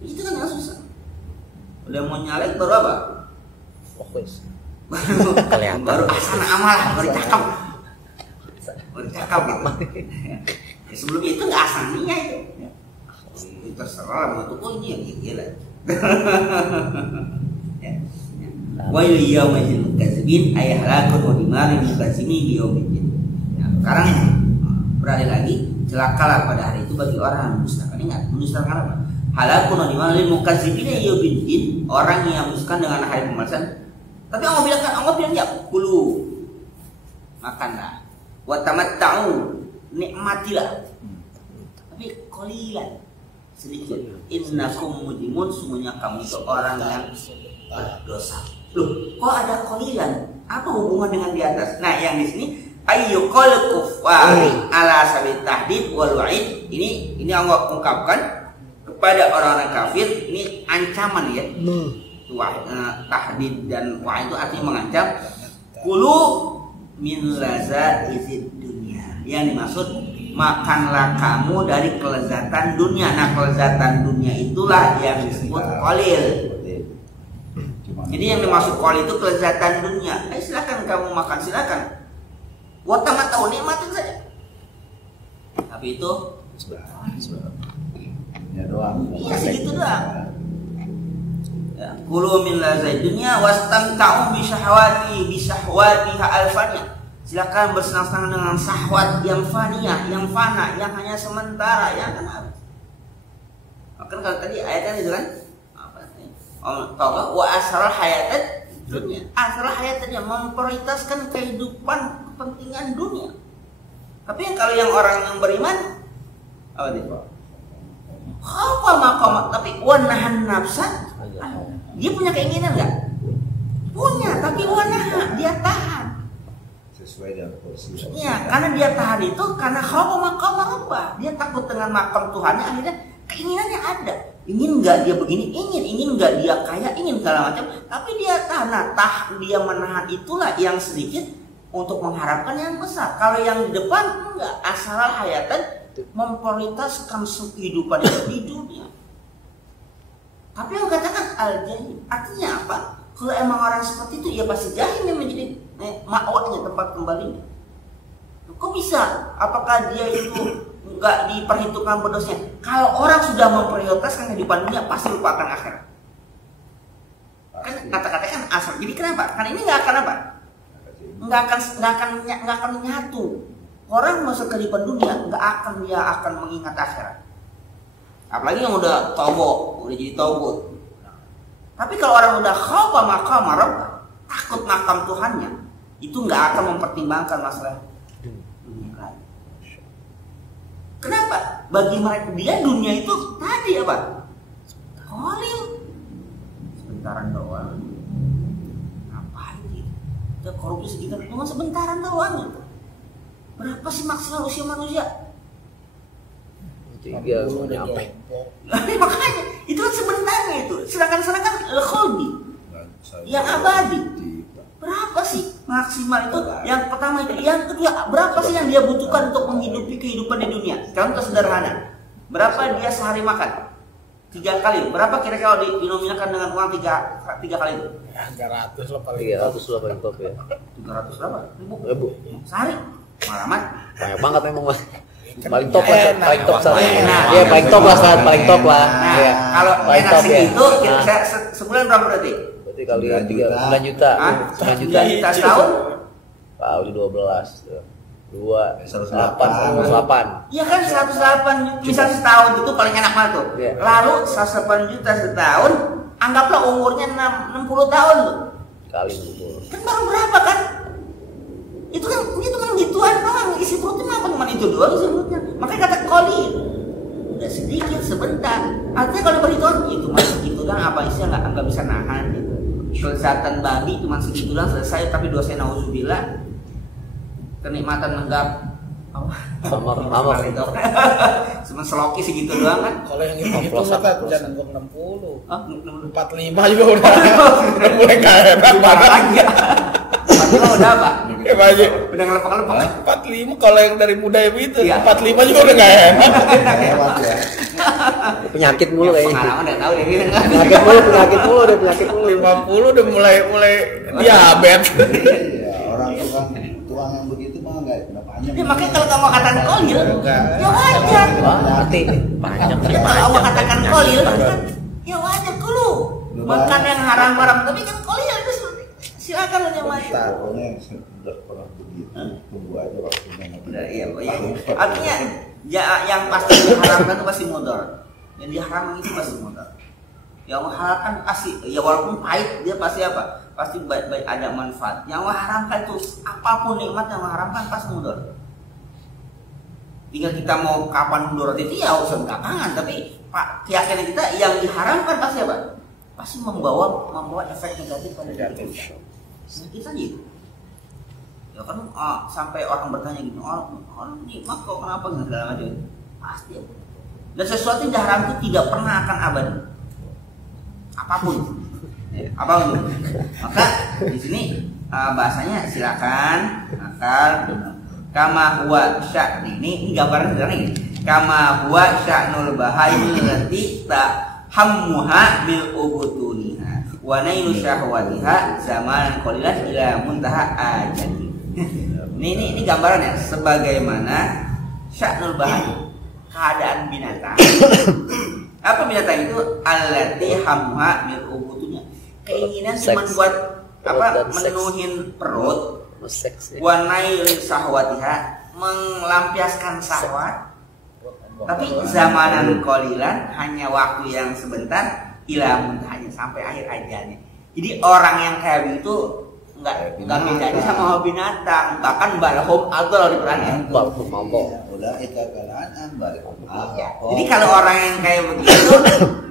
Itu kan yang susah. Udah mau nyalek baru apa? fokus. Baru asana amal, baru cakep. Baru cakep gitu. Ya, sebelum itu nggak asaninya itu. Itu terserah mau tuh, oh ini yang gila. Wa yaumil mukazzibin ayah lakun wa dimarin mukazzibin di yaumil. Nah, sekarang beralih lagi, celakalah pada hari itu bagi orang yang mendustakan. Ingat, mendustakan apa? Halakun wa dimarin mukazzibin yaumil, orang yang mendustakan dengan hari pembalasan. Tapi Allah bilang ya, kulu makanlah. Wa tamatta'u, nikmatilah. Tapi qalilan, sedikit. Innakum mujrimun, semuanya kamu itu orang yang berdosa. Loh, kok ada qalilan? Apa hubungan dengan di atas? Nah, yang di sini ayyuqal kuffari ala sabil tahdid wal wa'id. Ini Allah ungkapkan kepada orang-orang kafir, ini ancaman ya. Tahdid dan wa'id itu artinya mengancam. Kulu min lazatizid dunya. Yang dimaksud makanlah kamu dari kelezatan dunia. Nah, kelezatan dunia itulah yang disebut qalil. Jadi yang dimaksud qalil itu kelezatan dunia. Silakan kamu makan, silakan. Wa tamatta'u, nikmatin saja. Tapi itu ya doang. Iya, segitu doang. Ya, kulu min lazatid dunya wastamta'u bi syahwatiha alfaniyah. Silakan bersenang-senang dengan syahwat yang faniyah, yang fana, yang hanya sementara, yang akan habis. Maka kalau tadi ayatnya itu kan apa? Wa asral hayatad dunia. Asral hayatadnya memprioritaskan kehidupan, kepentingan dunia. Tapi kalau yang orang yang beriman apa dia? Apa maqam, tapi wanahan nafsa. Dia punya keinginan enggak? Punya, tapi wanaha, dia tahan. Sesuai dengan porsi. Iya, karena dia tahan itu karena khawafa maqam rabbah. Dia takut dengan makam Tuhannya, akhirnya keinginannya ada. Ingin enggak dia begini? Ingin enggak dia kaya? Ingin segala macam. Tapi dia tahan, dia menahan itulah yang sedikit untuk mengharapkan yang besar. Kalau yang di depan enggak, asal hayatan memprioritaskan kehidupan itu di dunia. Tapi yang katakan al-jahim artinya apa? Kalau emang orang seperti itu, ya pasti jahim yang menjadi makwanya, tempat kembalinya. Kok bisa? Apakah dia itu nggak diperhitungkan berdosanya? Kalau orang sudah memprioritaskan kehidupan dunia, pasti lupakan akhirat. Kan kata-kata kan asal. Jadi kenapa? Karena ini nggak akan apa? Nggak akan menyatu. Orang masuk kehidupan dunia, dia akan mengingat akhirat. Apalagi yang udah tobo, udah jadi togut. Tapi kalau orang udah khawafa maqam rabbah, takut makam Tuhannya, itu nggak akan mempertimbangkan masalah dunia lain. Kenapa? Bagi mereka dia dunia itu tadi apa? Qalil. Sebentaran doang. Ngapain dia? Kita korupsi sekitar cuma sebentaran doang. Berapa sih maksimal usia manusia? 3 nyampe. Makanya itu kan sebentarnya itu. Sedangkan al-khuldi yang abadi. Berapa sih maksimal itu? Yang pertama itu, yang kedua berapa sih yang dia butuhkan untuk menghidupi kehidupan di dunia? Contoh sederhana. Berapa dia sehari makan? 3 kali. Berapa kira-kira kalau dinominalkan dengan uang 3 kali itu? 300 lah paling top ya. 300 berapa? Ribu. Sehari. Malaman. Banyak banget memang Mas. Paling top lah, saat. Iya, paling top lah saat, paling top lah. Nah, kalau enak segitu, kira sebulan berapa berarti? Berarti kali 9 juta. 9 juta. 9 juta setahun? Kali 12. 108. Iya kan 108 bisa setahun itu paling enak banget tuh. Yeah. Lalu 108 juta setahun, anggaplah umurnya 60 tahun tuh. Kali 20. Kan baru berapa kan? Itu kan gituan doang, isi perutnya apa cuma itu doang isi perutnya. Makanya kata qalil, udah sedikit sebentar. Artinya kalau berhitungan itu masih gitu kan, apa isinya nggak bisa nahan gitu. Kelezatan babi cuma segitu doang selesai, tapi dosanya nauzubillah. Kenikmatan menggap Amar. cuma seloki segitu doang kan. Kalau yang itu maka jangan gua 60. 45 juga udah mulai kayak banget. 45 udah apa? Ya banyak. Udah ngelepek-lepek. 45 kalau yang dari muda itu, ya. 45 juga udah nggak enak. Penyakit mulu kayaknya. Pengalaman udah tahu ya gitu kan. Penyakit mulu. 50 udah mulai diabetes. Ya, orang tukang yang begitu mah nggak panjang. Ya makanya kalau kamu katakan qalil, ya wajar. Mati panjang. Ya kalau kamu katakan qalil kan ya wajar dulu. Makan yang haram-haram, tapi kan qalil itu silakan lo yang maju. Pokoknya sudah pernah begitu, tunggu aja waktunya. Iya, artinya ya yang pasti diharamkan itu pasti mudar. Yang diharamkan itu pasti mudar. Yang menghalalkan pasti, ya walaupun pahit dia pasti apa? pasti baik ada manfaat. Yang Allah haramkan itu apapun nikmat yang Allah haramkan pasti mudarat. Tinggal kita mau kapan mudarat itu ya urusan belakangan, tapi keyakinan kita yang diharamkan pasti apa? Pasti membawa efek negatif pada diri kita. Mungkin saja itu. Ya kan sampai orang bertanya gitu, orang nikmat kok kenapa nggak dalam aja? Pasti ya. Dan sesuatu yang diharam itu tidak pernah akan abadi. Apapun. Apapun. Maka di sini bahasanya silakan akal kama huwa sya' ini gambaran sederhana ini. Kama huwa sya'nul bahail lati ta hammuha bil ubutuniha wa nailu syahwatiha zamanan qalilan ila muntaha ajali. Ini gambarannya sebagaimana sya'nul bahail, keadaan binatang. Apa binatang itu? Allati hammuha bil ubutuniha. Keinginan cuma buat menuhin perut. Wa nailu syahwatiha, melampiaskan syahwat. Tapi zamanan qalilan, hanya waktu yang sebentar, ila muntahanya sampai akhir ajalnya. Jadi orang yang kayak begitu enggak bedanya sama binatang, bahkan balhum adol di Quran. Balhum Allah. Udah ikakalan balhum. Jadi kalau orang yang kayak begitu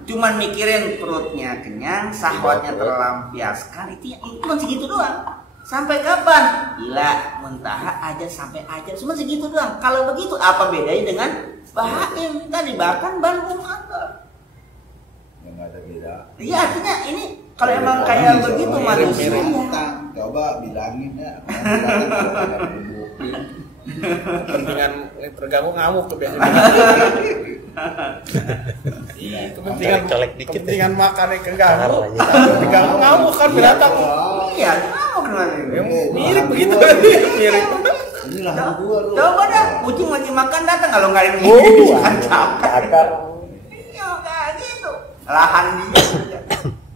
cuman mikirin perutnya kenyang, syahwatnya terlampiaskan, itu cuma segitu doang. Sampai kapan? Ila muntaha aja sampai aja, cuma segitu doang. Kalau begitu apa bedanya dengan bahaim tadi? Bahkan balhum adol. Yang ada beda. Iya, artinya ini kalau emang kayak begitu manusia. Coba bilangin ya. Kepentingan terganggu ngamuk tuh biasanya. Kepentingan makan yang keganggu. Terganggu ngamuk kan binatang. Iya, ngamuk gimana? Mirip begitu. Mirip. Coba dah, kucing lagi makan datang kalau nggak ada ini kan capek. Iya, kayak gitu. Lahan dia.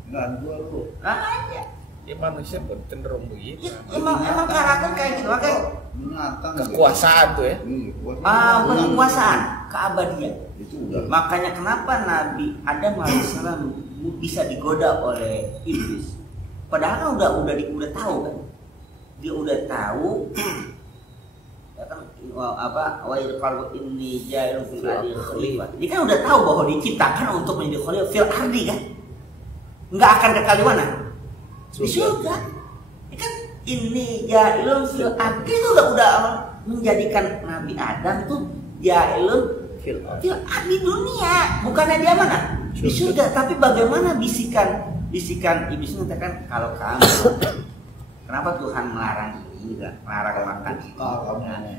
Ganggu lu. Aja. Ya manusia cenderung begitu. Emang karakter kayak gitu, makanya kekuasaan tuh ya. bukan kekuasaan, keabadian. Itu udah. Makanya kenapa Nabi Adam alaihissalam bisa digoda oleh iblis? Padahal kan udah tahu kan. Dia udah tahu. Ya kan wa yaqulu inni ja'ilun fil ardi khalifah. Dia kan udah tahu bahwa diciptakan untuk menjadi khalifah fil ardi kan. Enggak akan kekal di mana? Di surga. Ya kan ini ja'ilun fil ardi itu udah menjadikan Nabi Adam tuh ja'ilun fil ardi dunia, bukannya dia mana? Di surga. Tapi bagaimana bisikan iblis mengatakan kalau kamu kenapa Tuhan melarang ini, melarang makan ini?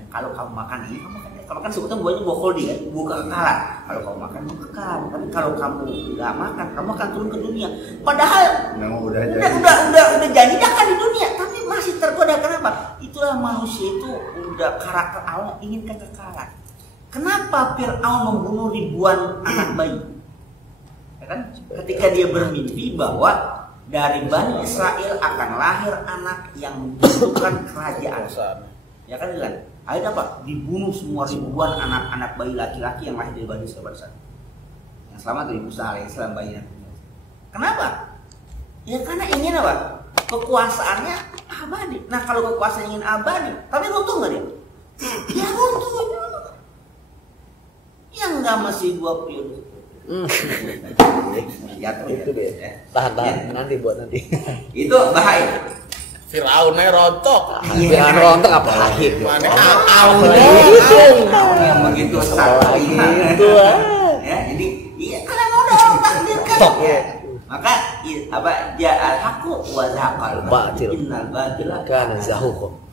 Kalau kamu makan ini, kamu kan sebetulnya buahnya buah khuldi kan, buah kekekalan. Kalau kamu makan buah kekal, tapi kalau kamu nggak makan, kamu akan turun ke dunia. Padahal udah janji akan di dunia, tapi masih tergoda. Kenapa? Itulah manusia itu udah karakter Allah ingin kekekalan. Kenapa Fir'aun membunuh ribuan anak bayi? Ya kan? Ketika dia bermimpi bahwa dari Bani Israel akan lahir anak yang membutuhkan kerajaan. Ya kan bilang, akhirnya apa? Dibunuh semua ribuan anak-anak bayi laki-laki yang lahir dari Bani Israel. Yang selamat dari Musa alaihissalam bayinya. Kenapa? Ya karena ingin apa? Kekuasaannya abadi. Nah kalau kekuasaan ingin abadi, tapi runtuh nggak dia? Ya runtuh. Yang nggak masih 2 periode. Jatuh Itu dia. Tahan nanti buat nanti. Itu bahaya. Fir'aunnya rontok. Jangan rontok apalagi. Mana yang begitu sakit. Gitu Ya, jadi iya karena udah Allah takdirkan. Ya. Maka apa ja'al haqqu wa zahaqal batil. Innal batila kana zahuqa.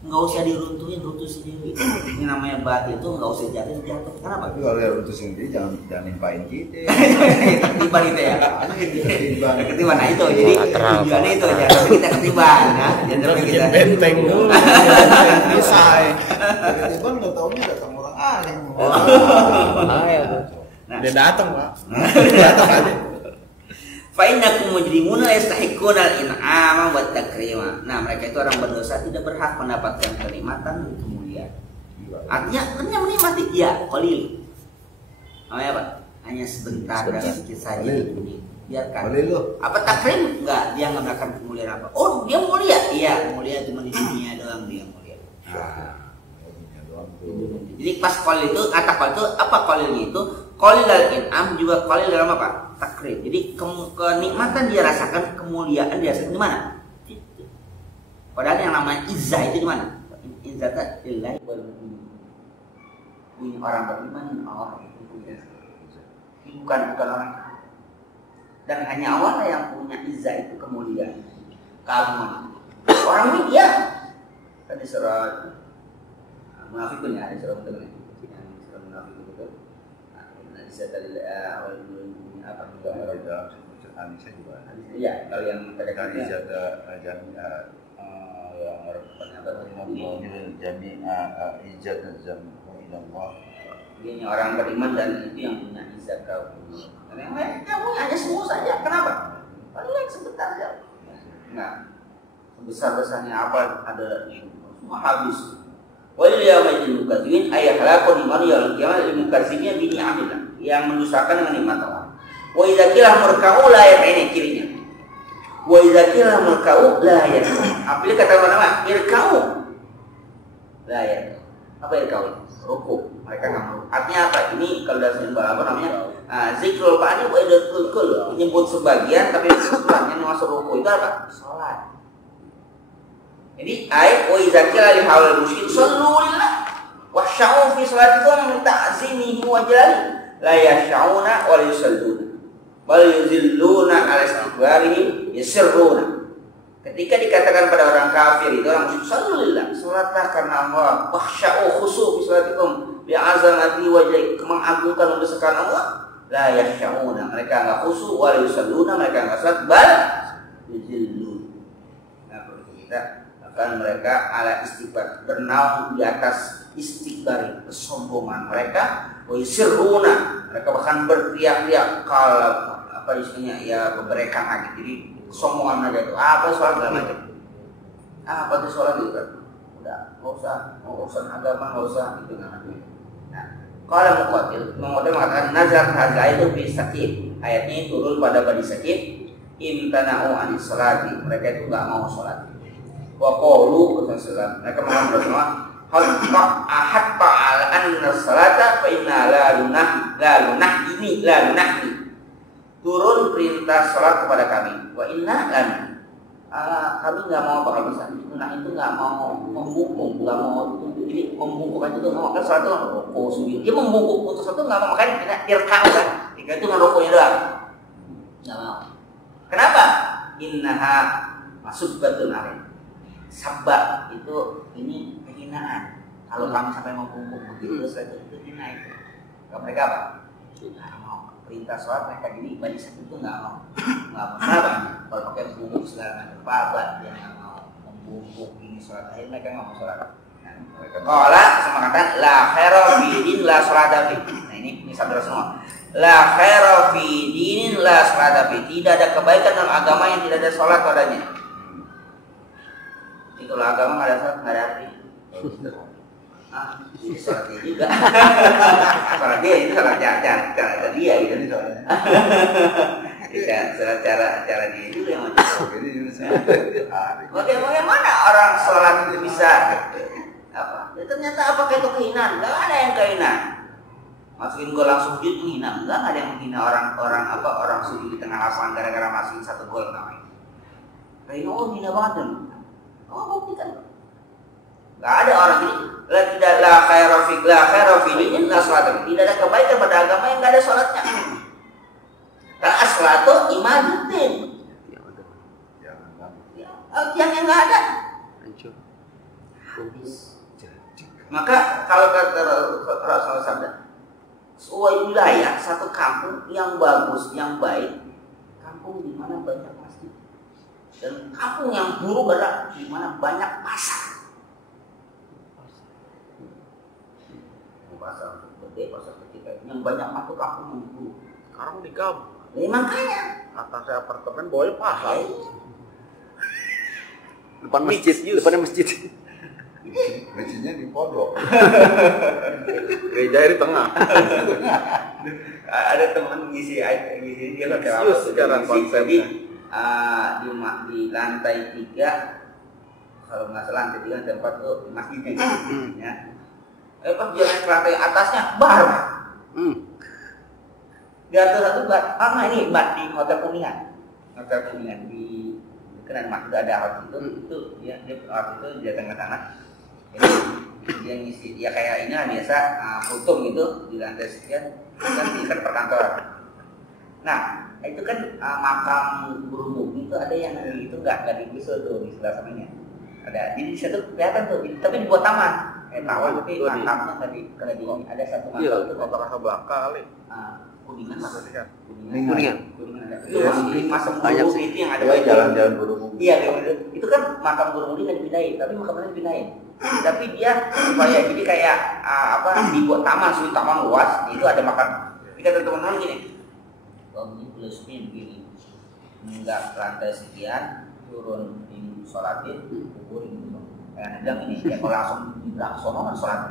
Enggak usah diruntuhin, runtuh sendiri. Ini namanya batil itu enggak usah jatuh. Kenapa? Tapi kalau yang runtuh sendiri jangan nimpain kita. Ketiban itu ya. Ketiban. Nah itu jadi tujuannya itu jangan sampai kita ketiban ya. Jangan sampai kita benteng dulu. Selesai. Ketiban nggak taunya datang orang alim. Bahaya tuh. Dia datang, Pak. Datang aja. Fa innakum mujrimuna yastahiquna al-in'ama wa takrima. Nah, mereka itu orang berdosa tidak berhak mendapatkan kenikmatan dan kemuliaan. Artinya menikmati ya qalil. Namanya apa? hanya sebentar dan sedikit saja. Biarkan. Boleh lu. Apa takrim? Enggak, dia nggak melakukan kemuliaan apa. Oh, dia mulia. Iya, mulia cuma di dunia doang dia mulia. Jadi pas qalil itu, kata qalil itu apa qalilnya itu? Qalil al-in'am juga qalil dalam apa? Takrim. Jadi kenikmatan dia rasakan, kemuliaan dia rasakan di mana? Padahal yang namanya izzah itu di mana? Izzah lillahi wal mu'min. Ini orang beriman, Allah itu punya. Bukan orang. Dan hanya Allah yang punya izzah itu kemuliaan, keagungan. Orang ini dia kan di surah Munafikun ya, di surah Munafikun yang surah Munafikun itu. Nah, izzah dalil apa juga ada Anissa juga. Iya, kalau yang Kan izzah jami'ah yang ternyata jami'ah izzah jami'ah ilallah. Dia orang beriman dan itu yang punya izzah keagungan. Karena yang lain kamu hanya semua saja. Kenapa? Paling sebentar saja. Nah, sebesar-besarnya apa ada semua habis. Wa yawma'idin mukadzimin ay halaqu liman yaumil qiyamah lil mukadzimin bi ni'amillah, yang mendustakan dengan nikmat Allah. Wa idza qila murka'u la ini kirinya. Wa idza qila murka'u la apabila kata ulama irka'u la apa irka'u? Ruku. Mereka nggak mau. Artinya apa? Ini kalau dalam apa namanya? Zikrul ba'di wa idatul kul. Menyebut sebagian tapi keseluruhan yang masuk ruku itu apa? Salat. Jadi ayat wa idza qila li hawlil musyrik sallu lillah wa sya'u fi salatikum ta'zimihi wa jalali la yash'una wa la yusalluna bal yuzilluna ala istikbarihim yasirruna. Ketika dikatakan pada orang kafir itu orang musyrik sallu lillah, salatlah karena Allah, wa sya'u khusu fi salatikum bi azamati wajhi, mengagungkan membesarkan Allah, la yash'una, mereka enggak khusyuk, wa la yusalluna, mereka enggak salat, bal yuzillun. Nah, kita akan mereka ala istikbar, bernaung di atas istikbar, kesombongan mereka, wa yusirruna, mereka bahkan berteriak-teriak kalau apa istilahnya ya keberekan lagi. Jadi kesombongan aja itu apa soal segala macam. Apa itu soal itu kan? Udah, nggak usah urusan agama, nggak usah itu kan. Nah, kalau Muqatil mengatakan nazar haza itu fi sakit. Ayatnya turun pada Bani Sakit, imtana'u anis salati, mereka itu nggak mau sholat. Wa qalu sallallahu, mereka mengatakan semua hatta ala anna salata fa inna la lunahni. Turun perintah sholat kepada kami. Wa inna lana. Kami nggak mau apa bisa. Nah itu nggak mau membungkuk, nggak mau. Jadi membungkuk aja tuh nggak mau. Kan sholat itu rokok sendiri. Dia membungkuk untuk sholat itu nggak mau. Makanya kita irkam kan. Jika itu nggak rokoknya doang. Nggak mau. Kenapa? Innaha masuk batun alim. Sabak itu ini kehinaan. Kalau kami sampai membungkuk begitu saja itu hina itu. Kalau mereka apa? Nggak mau. Perintah sholat mereka gini Bani Sakit itu nggak mau kenapa? Kalau pakai bubuk segala macam pabat dia nggak mau membungkuk ini sholat akhir mereka nggak mau sholat. Kalau sama kata la khaira fi din la sholata fi. Nah ini sabda semua. La khaira fi din la sholata fi. Tidak ada kebaikan dalam agama yang tidak ada sholat padanya. Jadi kalau agama nggak ada sholat nggak ada arti. Ini sholatnya juga. Sholat dia itu sholat cara dia gitu. Cara dia juga yang macam. Bagaimana orang sholat itu bisa? Apa? Ya, ternyata apakah itu kehinaan? Enggak ada yang kehinaan. Masukin gol langsung sujud menghina. Enggak ada yang menghina orang sujud di tengah lapangan gara-gara masukin satu gol namanya. Kayak hina banget kan? Buktikan. Enggak ada orang ini. Tidak la khaira fi dinin la salat. Tidak ada kebaikan pada agama yang enggak ada salatnya. Karena as-salatu imaduddin. Yang enggak ada. Maka kalau kata Rasulullah sabda, sebuah wilayah satu kampung yang bagus, yang baik, kampung di mana banyak masjid. Dan kampung yang buruk adalah di mana banyak pasar. Pasar gede, pasar kecil, yang banyak masuk kampung yang buruk. Sekarang di kampung. Makanya Atasnya apartemen, bawahnya pasar. Depan masjid, depannya masjid. Masjidnya di pondok. Gereja di tengah. Ada teman ngisi dia hotel apa Serius sekarang konsepnya. Di lantai 3, kalau nggak salah lantai 3 lantai 4 tuh masjidnya ya. Pas dia naik ke lantai atasnya bar. Di atas satu bar. Ini bar di Hotel Kuningan. Hotel Kuningan di Kenan Mas udah ada hotel itu dia waktu itu dia datang ke sana. Jadi dia ngisi ya kayak ini lah biasa kultum gitu di lantai sekian kan di perkantoran. Nah itu kan makam guru itu ada yang itu nggak digusur tuh di sebelah sananya ada jadi di situ kelihatan tuh tapi dibuat taman taman tapi makamnya nggak di ada satu makam itu apakah belakang kali Kuningan Kuningan itu masam banyak guru sih. itu yang ada Jalan-jalan Borobudur. iya itu kan makam guru nggak dipindahin tapi makamnya dipindahin tapi dia supaya jadi kayak dibuat taman sulit taman luas itu ada makam jadi kata teman-teman gini ini filosofi begini enggak lantai sekian turun di sholatin kuburin gitu kan bilang ini ya kalau langsung di belakang kan sholat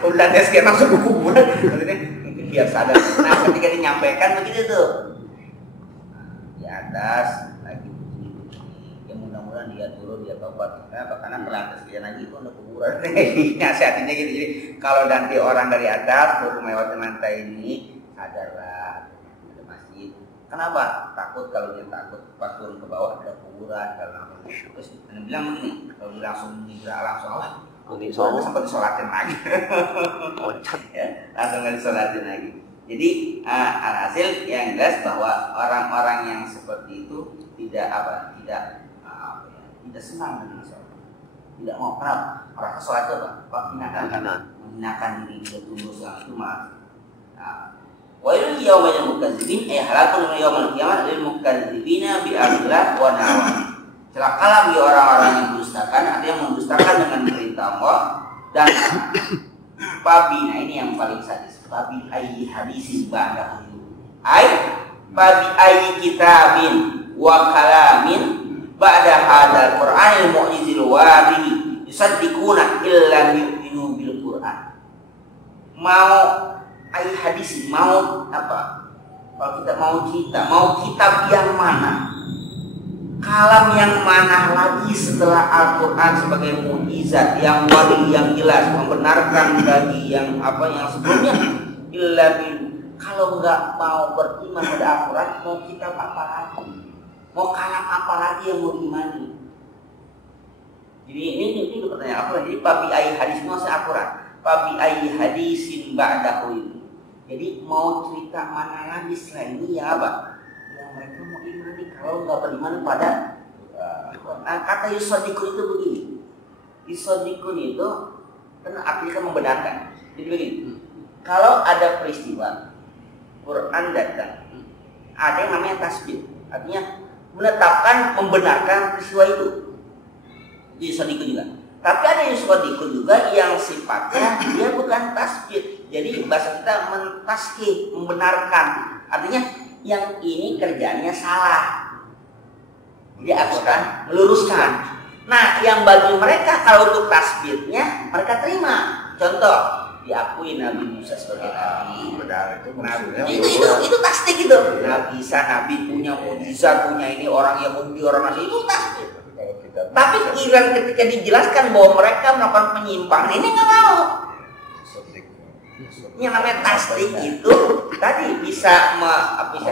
udah lantai sekian langsung ke kuburan maksudnya mungkin biar sadar nah ketika dinyampaikan begitu tuh di atas lagi ya mudah-mudahan dia turun dia tobat karena ke lantai sekian lagi itu ada kuburan nasihatinnya gitu jadi kalau nanti orang dari atas baru melewati lantai ini sadarlah ada masjid kenapa takut kalau dia takut pas turun ke bawah ada kuburan kalau terus bilang begini kalau dia langsung Allah sempat disolatin lagi ya, langsung nggak disolatin lagi jadi alhasil yang jelas bahwa orang-orang yang seperti itu tidak senang dengan sholat tidak mau kenapa mereka sholat itu menghinakan diri dia tunduk itu malah wa ilal yaumil mukazzibin halakun yaumil qiyamah lil mukazzibina bi amrillah wa nawa celakalah bagi orang-orang yang mendustakan ada yang mendustakan dengan perintah Allah dan babi nah ini yang paling sadis babi ayyi hadisin ba'dahu babi ayyi kitabin wa kalamin ba'da hadzal qur'anil mu'jizil wari yusaddiquna illa yu'minu bil qur'an mau ayat hadis mau apa kalau kita mau cerita mau kitab yang mana kalam yang mana lagi setelah Al-Quran sebagai mukjizat yang wali yang jelas membenarkan bagi yang sebelumnya illa kalau nggak mau beriman pada Al-Quran mau kitab apa lagi mau kalam apa lagi yang mau diimani jadi ini pertanyaan apa jadi babi ayat hadis maksudnya Al-Quran babi ayat hadisin ba'dahu itu jadi mau cerita mana lagi selain ini ya apa? Yang mereka mau imani kalau nggak beriman pada kata yusodikun itu begini. Yusodikun itu kan artinya membenarkan. Jadi begini. Kalau ada peristiwa Quran datang, ada yang namanya tasbih. Artinya menetapkan membenarkan peristiwa itu. Yusodikun juga. Tapi ada yusodikun juga yang sifatnya dia bukan tasbih. Jadi bahasa kita mentaskih, membenarkan. Artinya yang ini kerjanya salah. Dia akan meluruskan. Nah, yang bagi mereka kalau untuk tasbihnya mereka terima. Contoh, diakui Nabi Musa sebagai nabi. Benar itu maksudnya. Itu tasdik itu. Nabi Isa, Nabi punya mukjizat, punya ini orang Yahudi, orang Nasrani itu tasdik. Tapi ketika dijelaskan bahwa mereka melakukan penyimpangan ini nggak mau. Yang namanya tasdik itu tadi bisa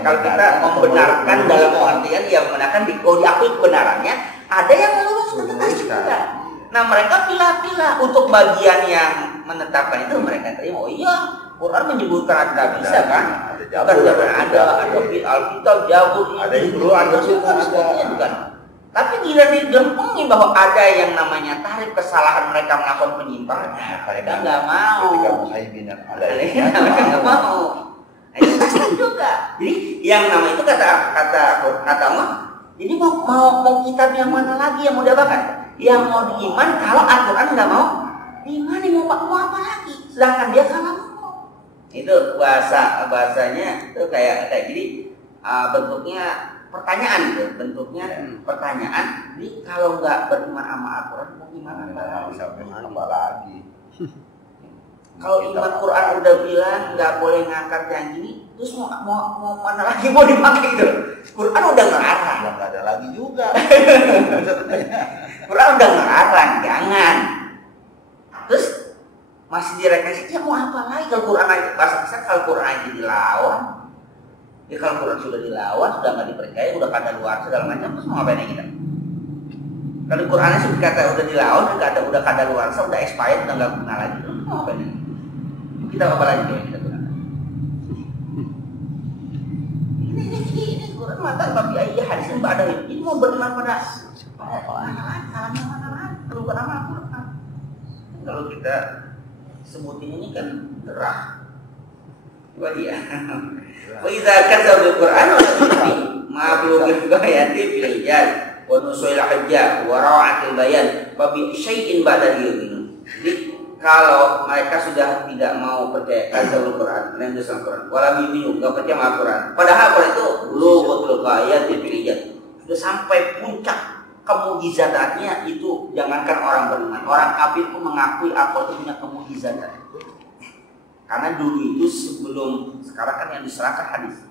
kalau kita membenarkan dalam artian yang membenarkan diakui kebenarannya ada yang meluruskan tasdik juga. Nah mereka pilih-pilih untuk bagian yang menetapkan itu mereka terima. Oh iya Quran menyebutkan ada bisa kan? Ada Alkitab Jabur ada itu ada bukan. Tapi gila digempengin bahwa ada yang namanya tarif kesalahan mereka melakukan penyimpangan. Mereka nggak mau. Ketika muhaibinan ada mereka nggak mau. Itu pasti juga. Jadi yang nama itu kata Allah. Jadi mau kitab yang mana lagi yang mau diapakan? Yang mau diiman kalau Al-Quran nggak mau diimani mau apa lagi? Sedangkan dia kalau mau. Itu bahasanya itu kayak jadi bentuknya pertanyaan gitu, bentuknya pertanyaan. Jadi kalau nggak beriman sama Al-Quran, mau gimana? Apa lagi? Kalau iman Quran udah bilang nggak boleh ngangkat yang gini, terus mau mana lagi mau dipakai gitu? Quran udah ngelarang. Ya nggak ada lagi juga. Quran udah ngelarang, jangan. Terus masih direfleksi, ya mau apa lagi kalau Quran aja bahasa kalau Quran aja dilawan. Ya kalau Quran sudah dilawan, sudah nggak dipercaya, udah kadaluarsa segala macam, terus mau ngapain kita? Kalau Qurannya sudah kata udah dilawan, udah kadaluarsa, udah expired, udah nggak guna lagi, terus mau ngapain? Kita apa lagi yang kita gunakan? Ini Quran mata bagi ayah hadis yang ada ini mau beriman pada mana-mana, kalau bukan amal Quran. Kalau kita sebutin ini kan terah. Wah dia. Wa idza kadzdzaba al-Qur'an wa sunnah ma bulughi ayati bil hijaz wa nusul hajjah wa rawa'atil bayan fa bi syai'in ba'da yu'minu. Jadi kalau mereka sudah tidak mau percaya kadzdzaba al-Qur'an, dan dosa Al-Qur'an, wala yu'minu, enggak percaya sama Al-Qur'an. Padahal Al-Qur'an itu bulughatul ayati bil hijaz. Sudah sampai puncak kemujizatnya itu, jangankan orang beriman, orang kafir pun mengakui Al-Qur'an itu punya kemujizatan. Karena dulu itu sebelum, sekarang kan yang diserahkan hadis.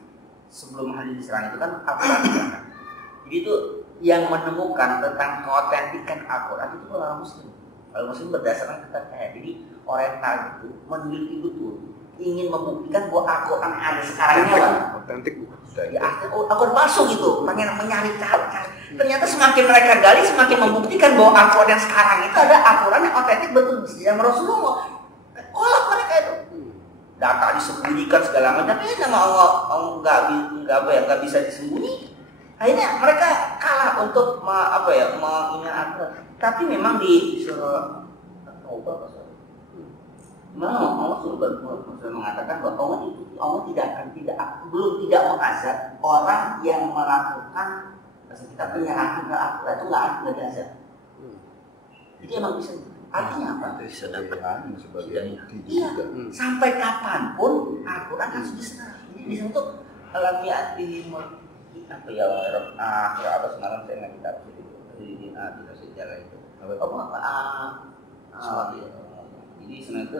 Sebelum hadis diserahkan itu kan Al-Quran diserahkan. Jadi itu yang menemukan tentang keotentikan Al-Quran itu orang Muslim. Kalau Muslim berdasarkan kepercayaan. Jadi oriental itu meneliti betul, ingin membuktikan bahwa Al-Quran ada sekarang ini apa? Otentik. Ya, Al-Quran palsu gitu, pengen mencari cara. Ternyata semakin mereka gali, semakin membuktikan bahwa Al-Quran yang sekarang itu ada Al-Quran yang otentik betul yang Rasulullah. Kolak mereka itu. Data disembunyikan segala macam, tapi nama Allah nggak bisa disembunyi. Akhirnya mereka kalah untuk mengingat. Tapi memang di surah Taubah memang Allah sudah mengatakan bahwa Allah belum tidak mengazab orang yang melakukan kita penyerangan ke Al-Quran itu nggak diazab. Jadi emang bisa. Artinya apa? Sebagai bukti iya, juga. sampai kapanpun Al-Quran harus diserah. Jadi di situ alamiat di apa ya apa semalam saya nggak kita di sejarah itu jadi sebenarnya itu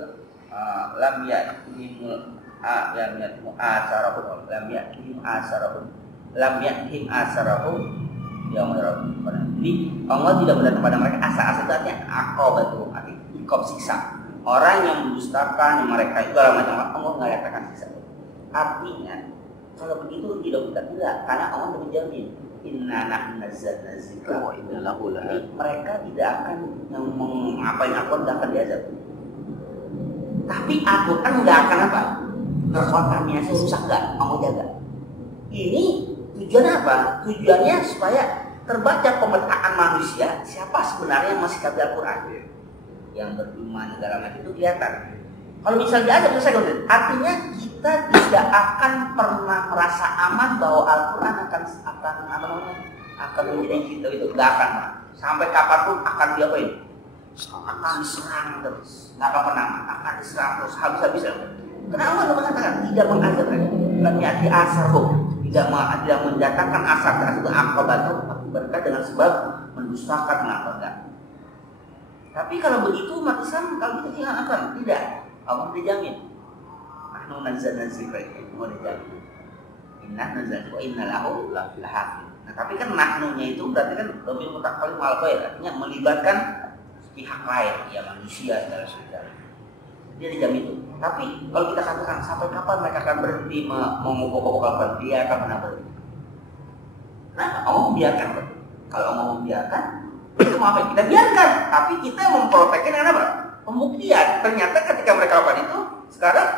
lam yatim asarahum yang menerapkan. Jadi Allah tidak berdatang pada mereka asa-asa, artinya akobatu, artinya siksa. Orang yang mendustakan yang mereka itu dalam macam Allah nggak nyatakan siksa. Artinya kalau begitu tidak karena Allah sudah menjamin inna nahnu nazzalna dzikra wa inna lahu lahafidz. Mereka tidak akan yang mengapain Al-Quran tidak akan diazab. Tapi Al-Quran nggak akan apa? Terkontaminasi rusak nggak? Allah jaga. Ini tujuannya apa? Tujuannya supaya terbaca pemetaan manusia siapa sebenarnya yang masih kafir Al-Quran, yang beriman segala macam itu kelihatan. Kalau misalnya ada selesai, artinya kita tidak akan pernah merasa aman bahwa Al-Quran akan menjadi kita itu, tidak akan sampai kapanpun akan diapain? Akan diserang terus, nggak akan pernah akan diserang terus habis-habisan. Karena Allah mengatakan tidak mengazab lagi, di asarhum. Tidak mendatangkan asar itu akobatu berkat dengan sebab mendustakan mengamalkan. Tapi kalau begitu umat Islam kalau kita tinggal apa? Tidak, Allah dijamin. Nahnu nazzalna dzikra itu dijamin. Inna nazzalna wa inna lahu lahafidz. Nah, tapi kan nahnunya itu berarti kan lebih mutakallim al ghair, artinya melibatkan pihak lain, ya manusia segala macam. Dia dijamin itu. Tapi kalau kita katakan sampai kapan mereka akan berhenti mengobok-obok dia akan pernah berhenti. Nah, Allah membiarkan. Kalau Allah membiarkan, itu mau apa? Kita biarkan. Tapi kita memprotekkan dengan apa? Pembuktian. Ternyata ketika mereka lakukan itu, sekarang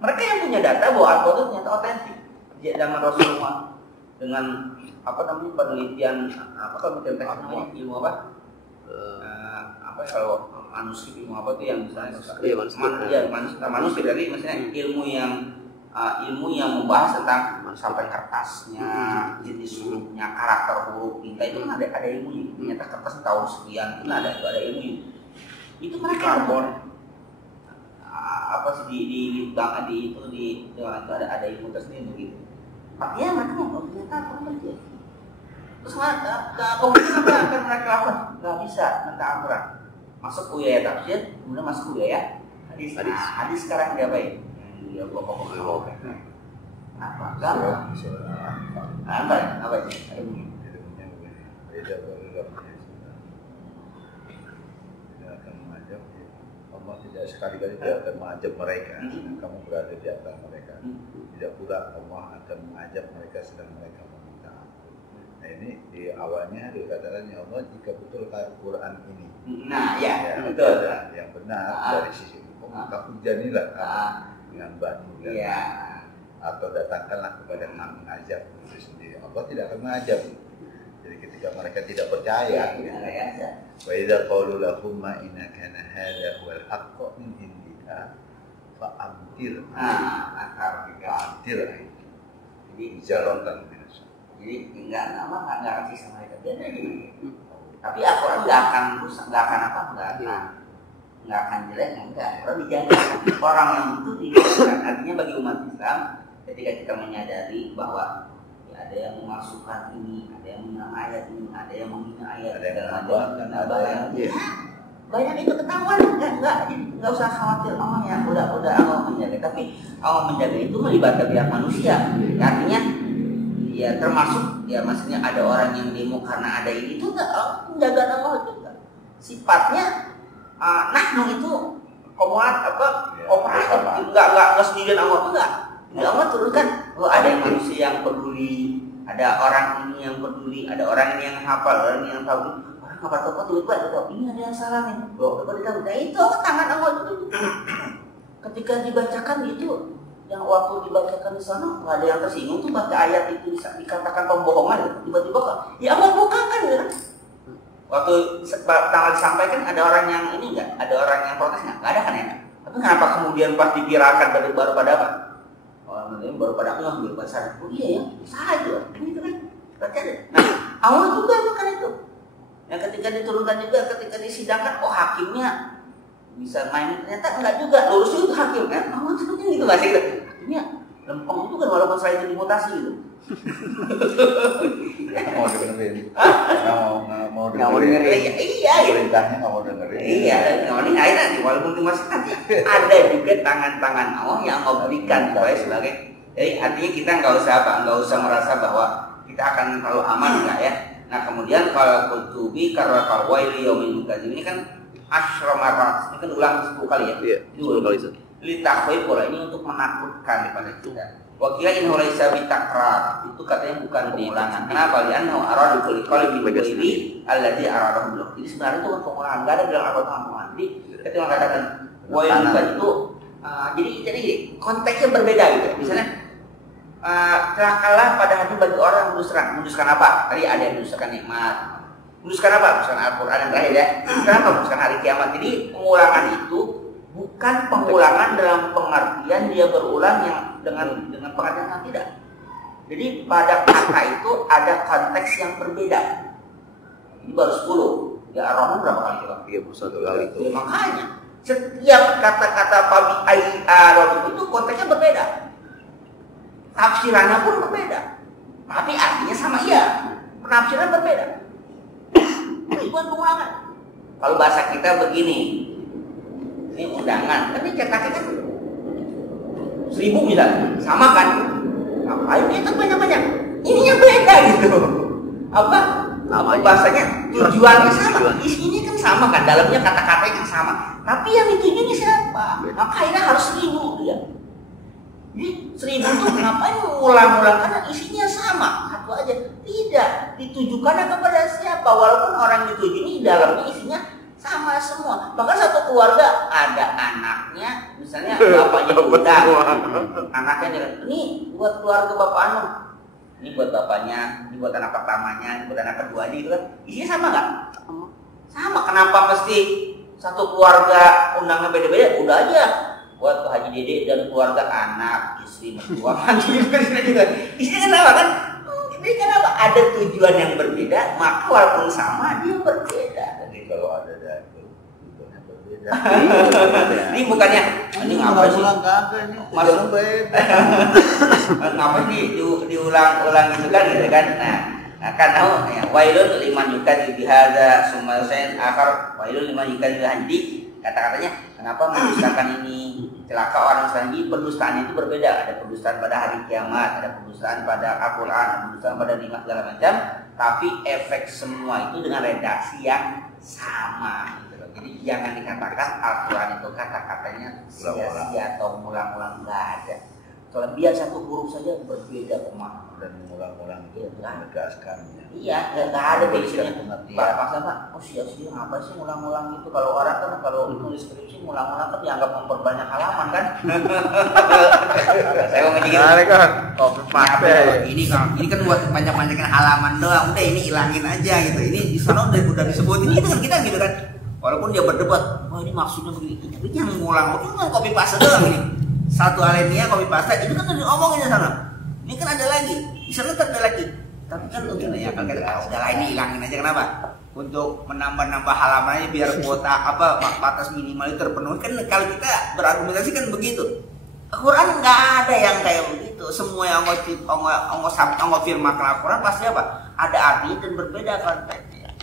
mereka yang punya data bahwa Al-Quran itu ternyata otentik. Zaman Rasulullah dengan penelitian teknologi ilmu apa? Kalau manuskrip ilmu apa itu yang misalnya manuskrip dari misalnya ilmu yang membahas tentang sampai kertasnya, jenis hurufnya, karakter huruf tinta itu kan ada ilmunya. Ternyata kertas tahun sekian itu ada ilmunya. Itu mereka karbon apa sih di itu ada ilmu tersendiri begitu. Artinya mereka ternyata apa kemudian apa akan mereka lakukan? Nggak bisa menta'amuran. Masuk wilayah tafsir, kemudian masuk wilayah hadis. Nah, hadis sekarang diapain? Ya pokok-pokok. Apa? Gampang. Apa ini? Tidak akan mengajak, Allah tidak sekali-kali tidak akan mengajak mereka. Kamu berada di antara mereka. Tidak pula Allah akan mengajak mereka sedang mereka meminta ampun. Nah ini di awalnya dikatakan ya Allah jika betul Al-Quran ini. Nah ya betul. Yang benar dari sisi hukum maka hujanilah kamu dengan batu dan atau datangkanlah kepada kami mengajak itu sendiri. Allah tidak akan mengajak. Jadi ketika mereka tidak percaya, wa idza qalu lahum ma inna kana hadha huwal haqqu min indika fa amtir. Amtir. Jadi jalankan binasa. Jadi enggak kasih sama mereka. Tapi Al-Quran enggak akan rusak, enggak akan jelek, enggak. Orang dijaga. Orang yang itu dijaga. Artinya bagi umat Islam ketika kita menyadari bahwa ada yang memasukkan ini, ada yang menghina ayat ini, ada yang menghina ayat, ada yang banyak itu ketahuan, nggak usah khawatir Allah udah Allah menjaga. Tapi Allah menjaga itu melibatkan pihak manusia, artinya ya termasuk ya maksudnya ada orang yang demo karena ada ini itu nggak menjaga Allah juga. Sifatnya nahnu itu operasi, nggak sendirian Allah enggak. Ya Allah turunkan, ada yang manusia yang peduli, ada orang ini yang peduli, ada orang ini yang hafal, orang ini yang tahu. Orang hafal tokoh tiba-tiba tahu ini ada yang salah nih. Coba ditahu. Nah itu tangan Allah itu. Ketika dibacakan itu, yang waktu dibacakan di sana nggak ada yang tersinggung tuh baca ayat itu dikatakan pembohongan. Tiba-tiba kok, ya Allah bukakan ya. Waktu tanggal disampaikan ada orang yang ini nggak, ada orang yang protes nggak ada kan ya. Tapi kenapa kemudian pas dipirakan baru pada apa? Orang baru pada baru pada oh iya ya, salah itu kan, baca deh. Nah, Allah juga bukan itu. Yang ketika diturunkan juga, ketika disidangkan, oh hakimnya bisa main, ternyata enggak juga, lurus juga hakim kan. Allah turunnya gitu masih gitu. Hakimnya lempeng juga walaupun saya itu dimutasi gitu. Mau dengerin? Mau dengerin? Iya. Perintahnya nggak mau dengerin? Iya, nggak akhirnya walaupun dimutasi nanti ada juga tangan-tangan Allah yang memberikan supaya sebagai. Jadi artinya kita nggak usah merasa bahwa kita akan terlalu aman enggak ya. Nah kemudian kalau kutubi karena kalau waili yaumil mukazzib ini kan asyra marat, ini kan ulang 10 kali ya. Iya, 10 kali. Litakhwif pola ini untuk menakutkan kepada kita. Wakila in laisa bitakrar itu katanya bukan pengulangan. Kenapa? Li'annahu arada kulli qalbi bihi alladhi aradahu bil. Jadi sebenarnya itu bukan pengulangan, enggak ada bilang apa pengulangan. Jadi ketika mengatakan wa itu jadi konteksnya berbeda gitu. Misalnya celakalah pada hati bagi orang menduskan apa? Tadi ada yang menduskan nikmat. Menduskan apa? Menduskan Al-Qur'an yang terakhir ya. Kenapa? Menduskan hari kiamat. Jadi pengulangan itu bukan pengulangan dalam pengertian dia berulang yang dengan pengertian yang tidak. Jadi pada kata itu ada konteks yang berbeda. Ini baru 10. Ya Ar-Rahman berapa kali coba? 31 kali itu. Ya, makanya setiap kata-kata fabi ai arab itu konteksnya berbeda. Tafsirannya pun berbeda. Tapi artinya sama iya. Penafsiran berbeda. Ini bukan pengulangan. Kalau bahasa kita begini, ini undangan, tapi cetaknya kan 1000 misalnya, sama kan? Ngapain dia tak banyak-banyak? Ininya beda gitu. Apa? Bahasanya tujuannya sama, isinya kan sama kan, dalamnya kata-katanya kan sama. Tapi yang ditujunya siapa? Makanya harus 1000 dia. Jadi 1000 itu ngapain ulang-ulang karena isinya sama, satu aja. Tidak, ditujukannya kepada siapa? Walaupun orang dituju ini dalamnya isinya sama semua. Bahkan satu keluarga ada anaknya, misalnya bapaknya diundang, anaknya ini buat keluarga bapak Anu, ini buat bapaknya, ini buat anak pertamanya, ini buat anak keduanya, gitu kan? Isinya sama nggak? Sama. Kenapa mesti satu keluarga undangnya beda-beda? Udah aja buat Pak Haji Dede dan keluarga anak, istri, mertua, mantu juga. Isinya sama kan? Jadi kenapa? Ada tujuan yang berbeda, maka walaupun sama dia berbeda. Kalau ada datu, tujuannya berbeda. Ini bukannya ini ngapain sih? Ngapain diulang-ulang gitu kan? Nah, akan tahu ya wailun liman yukadzib bihadza summa sain akhar wailun liman yukadzib bihadzi kata-katanya kenapa mendustakan ini celaka orang selanjutnya pendustaan itu berbeda ada pendustaan pada hari kiamat ada pendustaan pada Al-Qur'an ada pendustaan pada lima segala macam tapi efek semua itu dengan redaksi yang sama gitu loh. Jadi jangan dikatakan Al-Quran itu kata-katanya sia-sia atau ngulang-ngulang nggak ada. Kelebihan satu huruf saja berbeda pemahaman dan mengulang-ulang itu menegaskannya. Iya, nggak ada biasanya. Pak, oh sia-sia apa sih ngulang-ngulang itu? Kalau orang kan kalau nulis skripsi ngulang-ngulang kan dianggap memperbanyak halaman kan? Saya mau ngejigit. Ini kan buat banyak-banyakin halaman doang. Udah ini hilangin aja gitu. Ini di sana udah disebutin gitu kan kita gitu kan. Walaupun dia berdebat, oh ini maksudnya begini. Tapi jangan ngulang, cuma copy paste doang ini. Satu alinea copy paste itu kan udah diomongin di sana. Ini kan ada lagi, di sana kan ada lagi. Tapi kan untuk ya kan kita sudah ini hilangin aja kenapa? Untuk menambah-nambah halamannya biar kuota batas minimal itu terpenuhi kan kalau kita berargumentasi kan begitu. Al-Quran nggak ada yang kayak begitu. Semua yang onggo firmakan Al-Quran pasti apa? Ada arti dan berbeda konteksnya.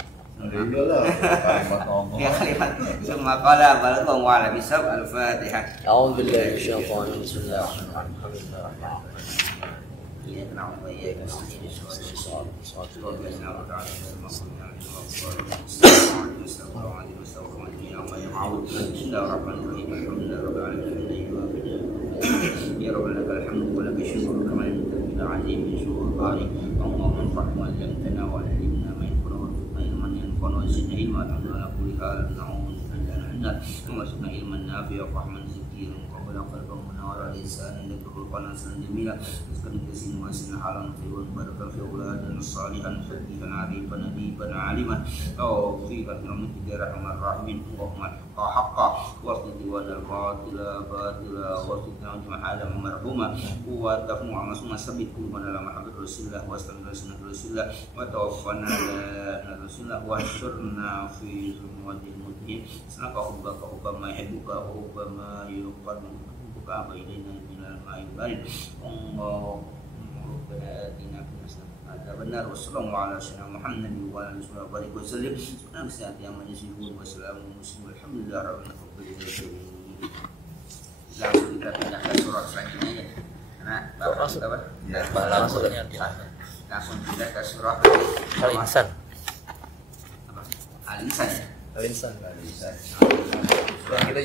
Ya kalimat semua qala balaghum wa ala bisab al-Fatihah. A'udzu billahi minasyaitonir rajim. Ya Rabbana lakal hamdu wa lakal syukru kama yanbaghi li'azimi syu'uri Allahumma anfa'na wa 'allamtana wa 'allimna ma yanfa'una warzuqna ilman yanfa'una wa zidna ilman ala kulli hal na'udzu bika min an-nar wa zidna ilman nafi'an wa rahman zakiran qabla qalban munawwara lisanan yadhkuru qana jamila rizqan katsiran wa sinan halan wa barakatan fi auladin salihan faqihan arifan nadiban aliman taufiqan min rahman rahimin Allahumma haqqa wa sidwa dal batila wa sidna jama'a marhuma wa tafmu amasuma sabit kulman ala mahabbat rasulullah wa sallallahu rasulullah wa tawaffana ala rasulullah wa syurna fi zumwadil mudhin sanaka hubba ma yuhibbuka hubba ma yuqaddu buka bainana minal ma'il barid Rabbana ada benar wassalamualaikum warahmatullahi wabarakatuh wa alihi wasallam senang sehat yang menyisihun wassalamu muslim alhamdulillah rabbil alamin langsung kita pindah ke surat selanjutnya ya karena bapak apa langsung pindah ke surat Al-Insan. Al-Insan Al-Insan. Kita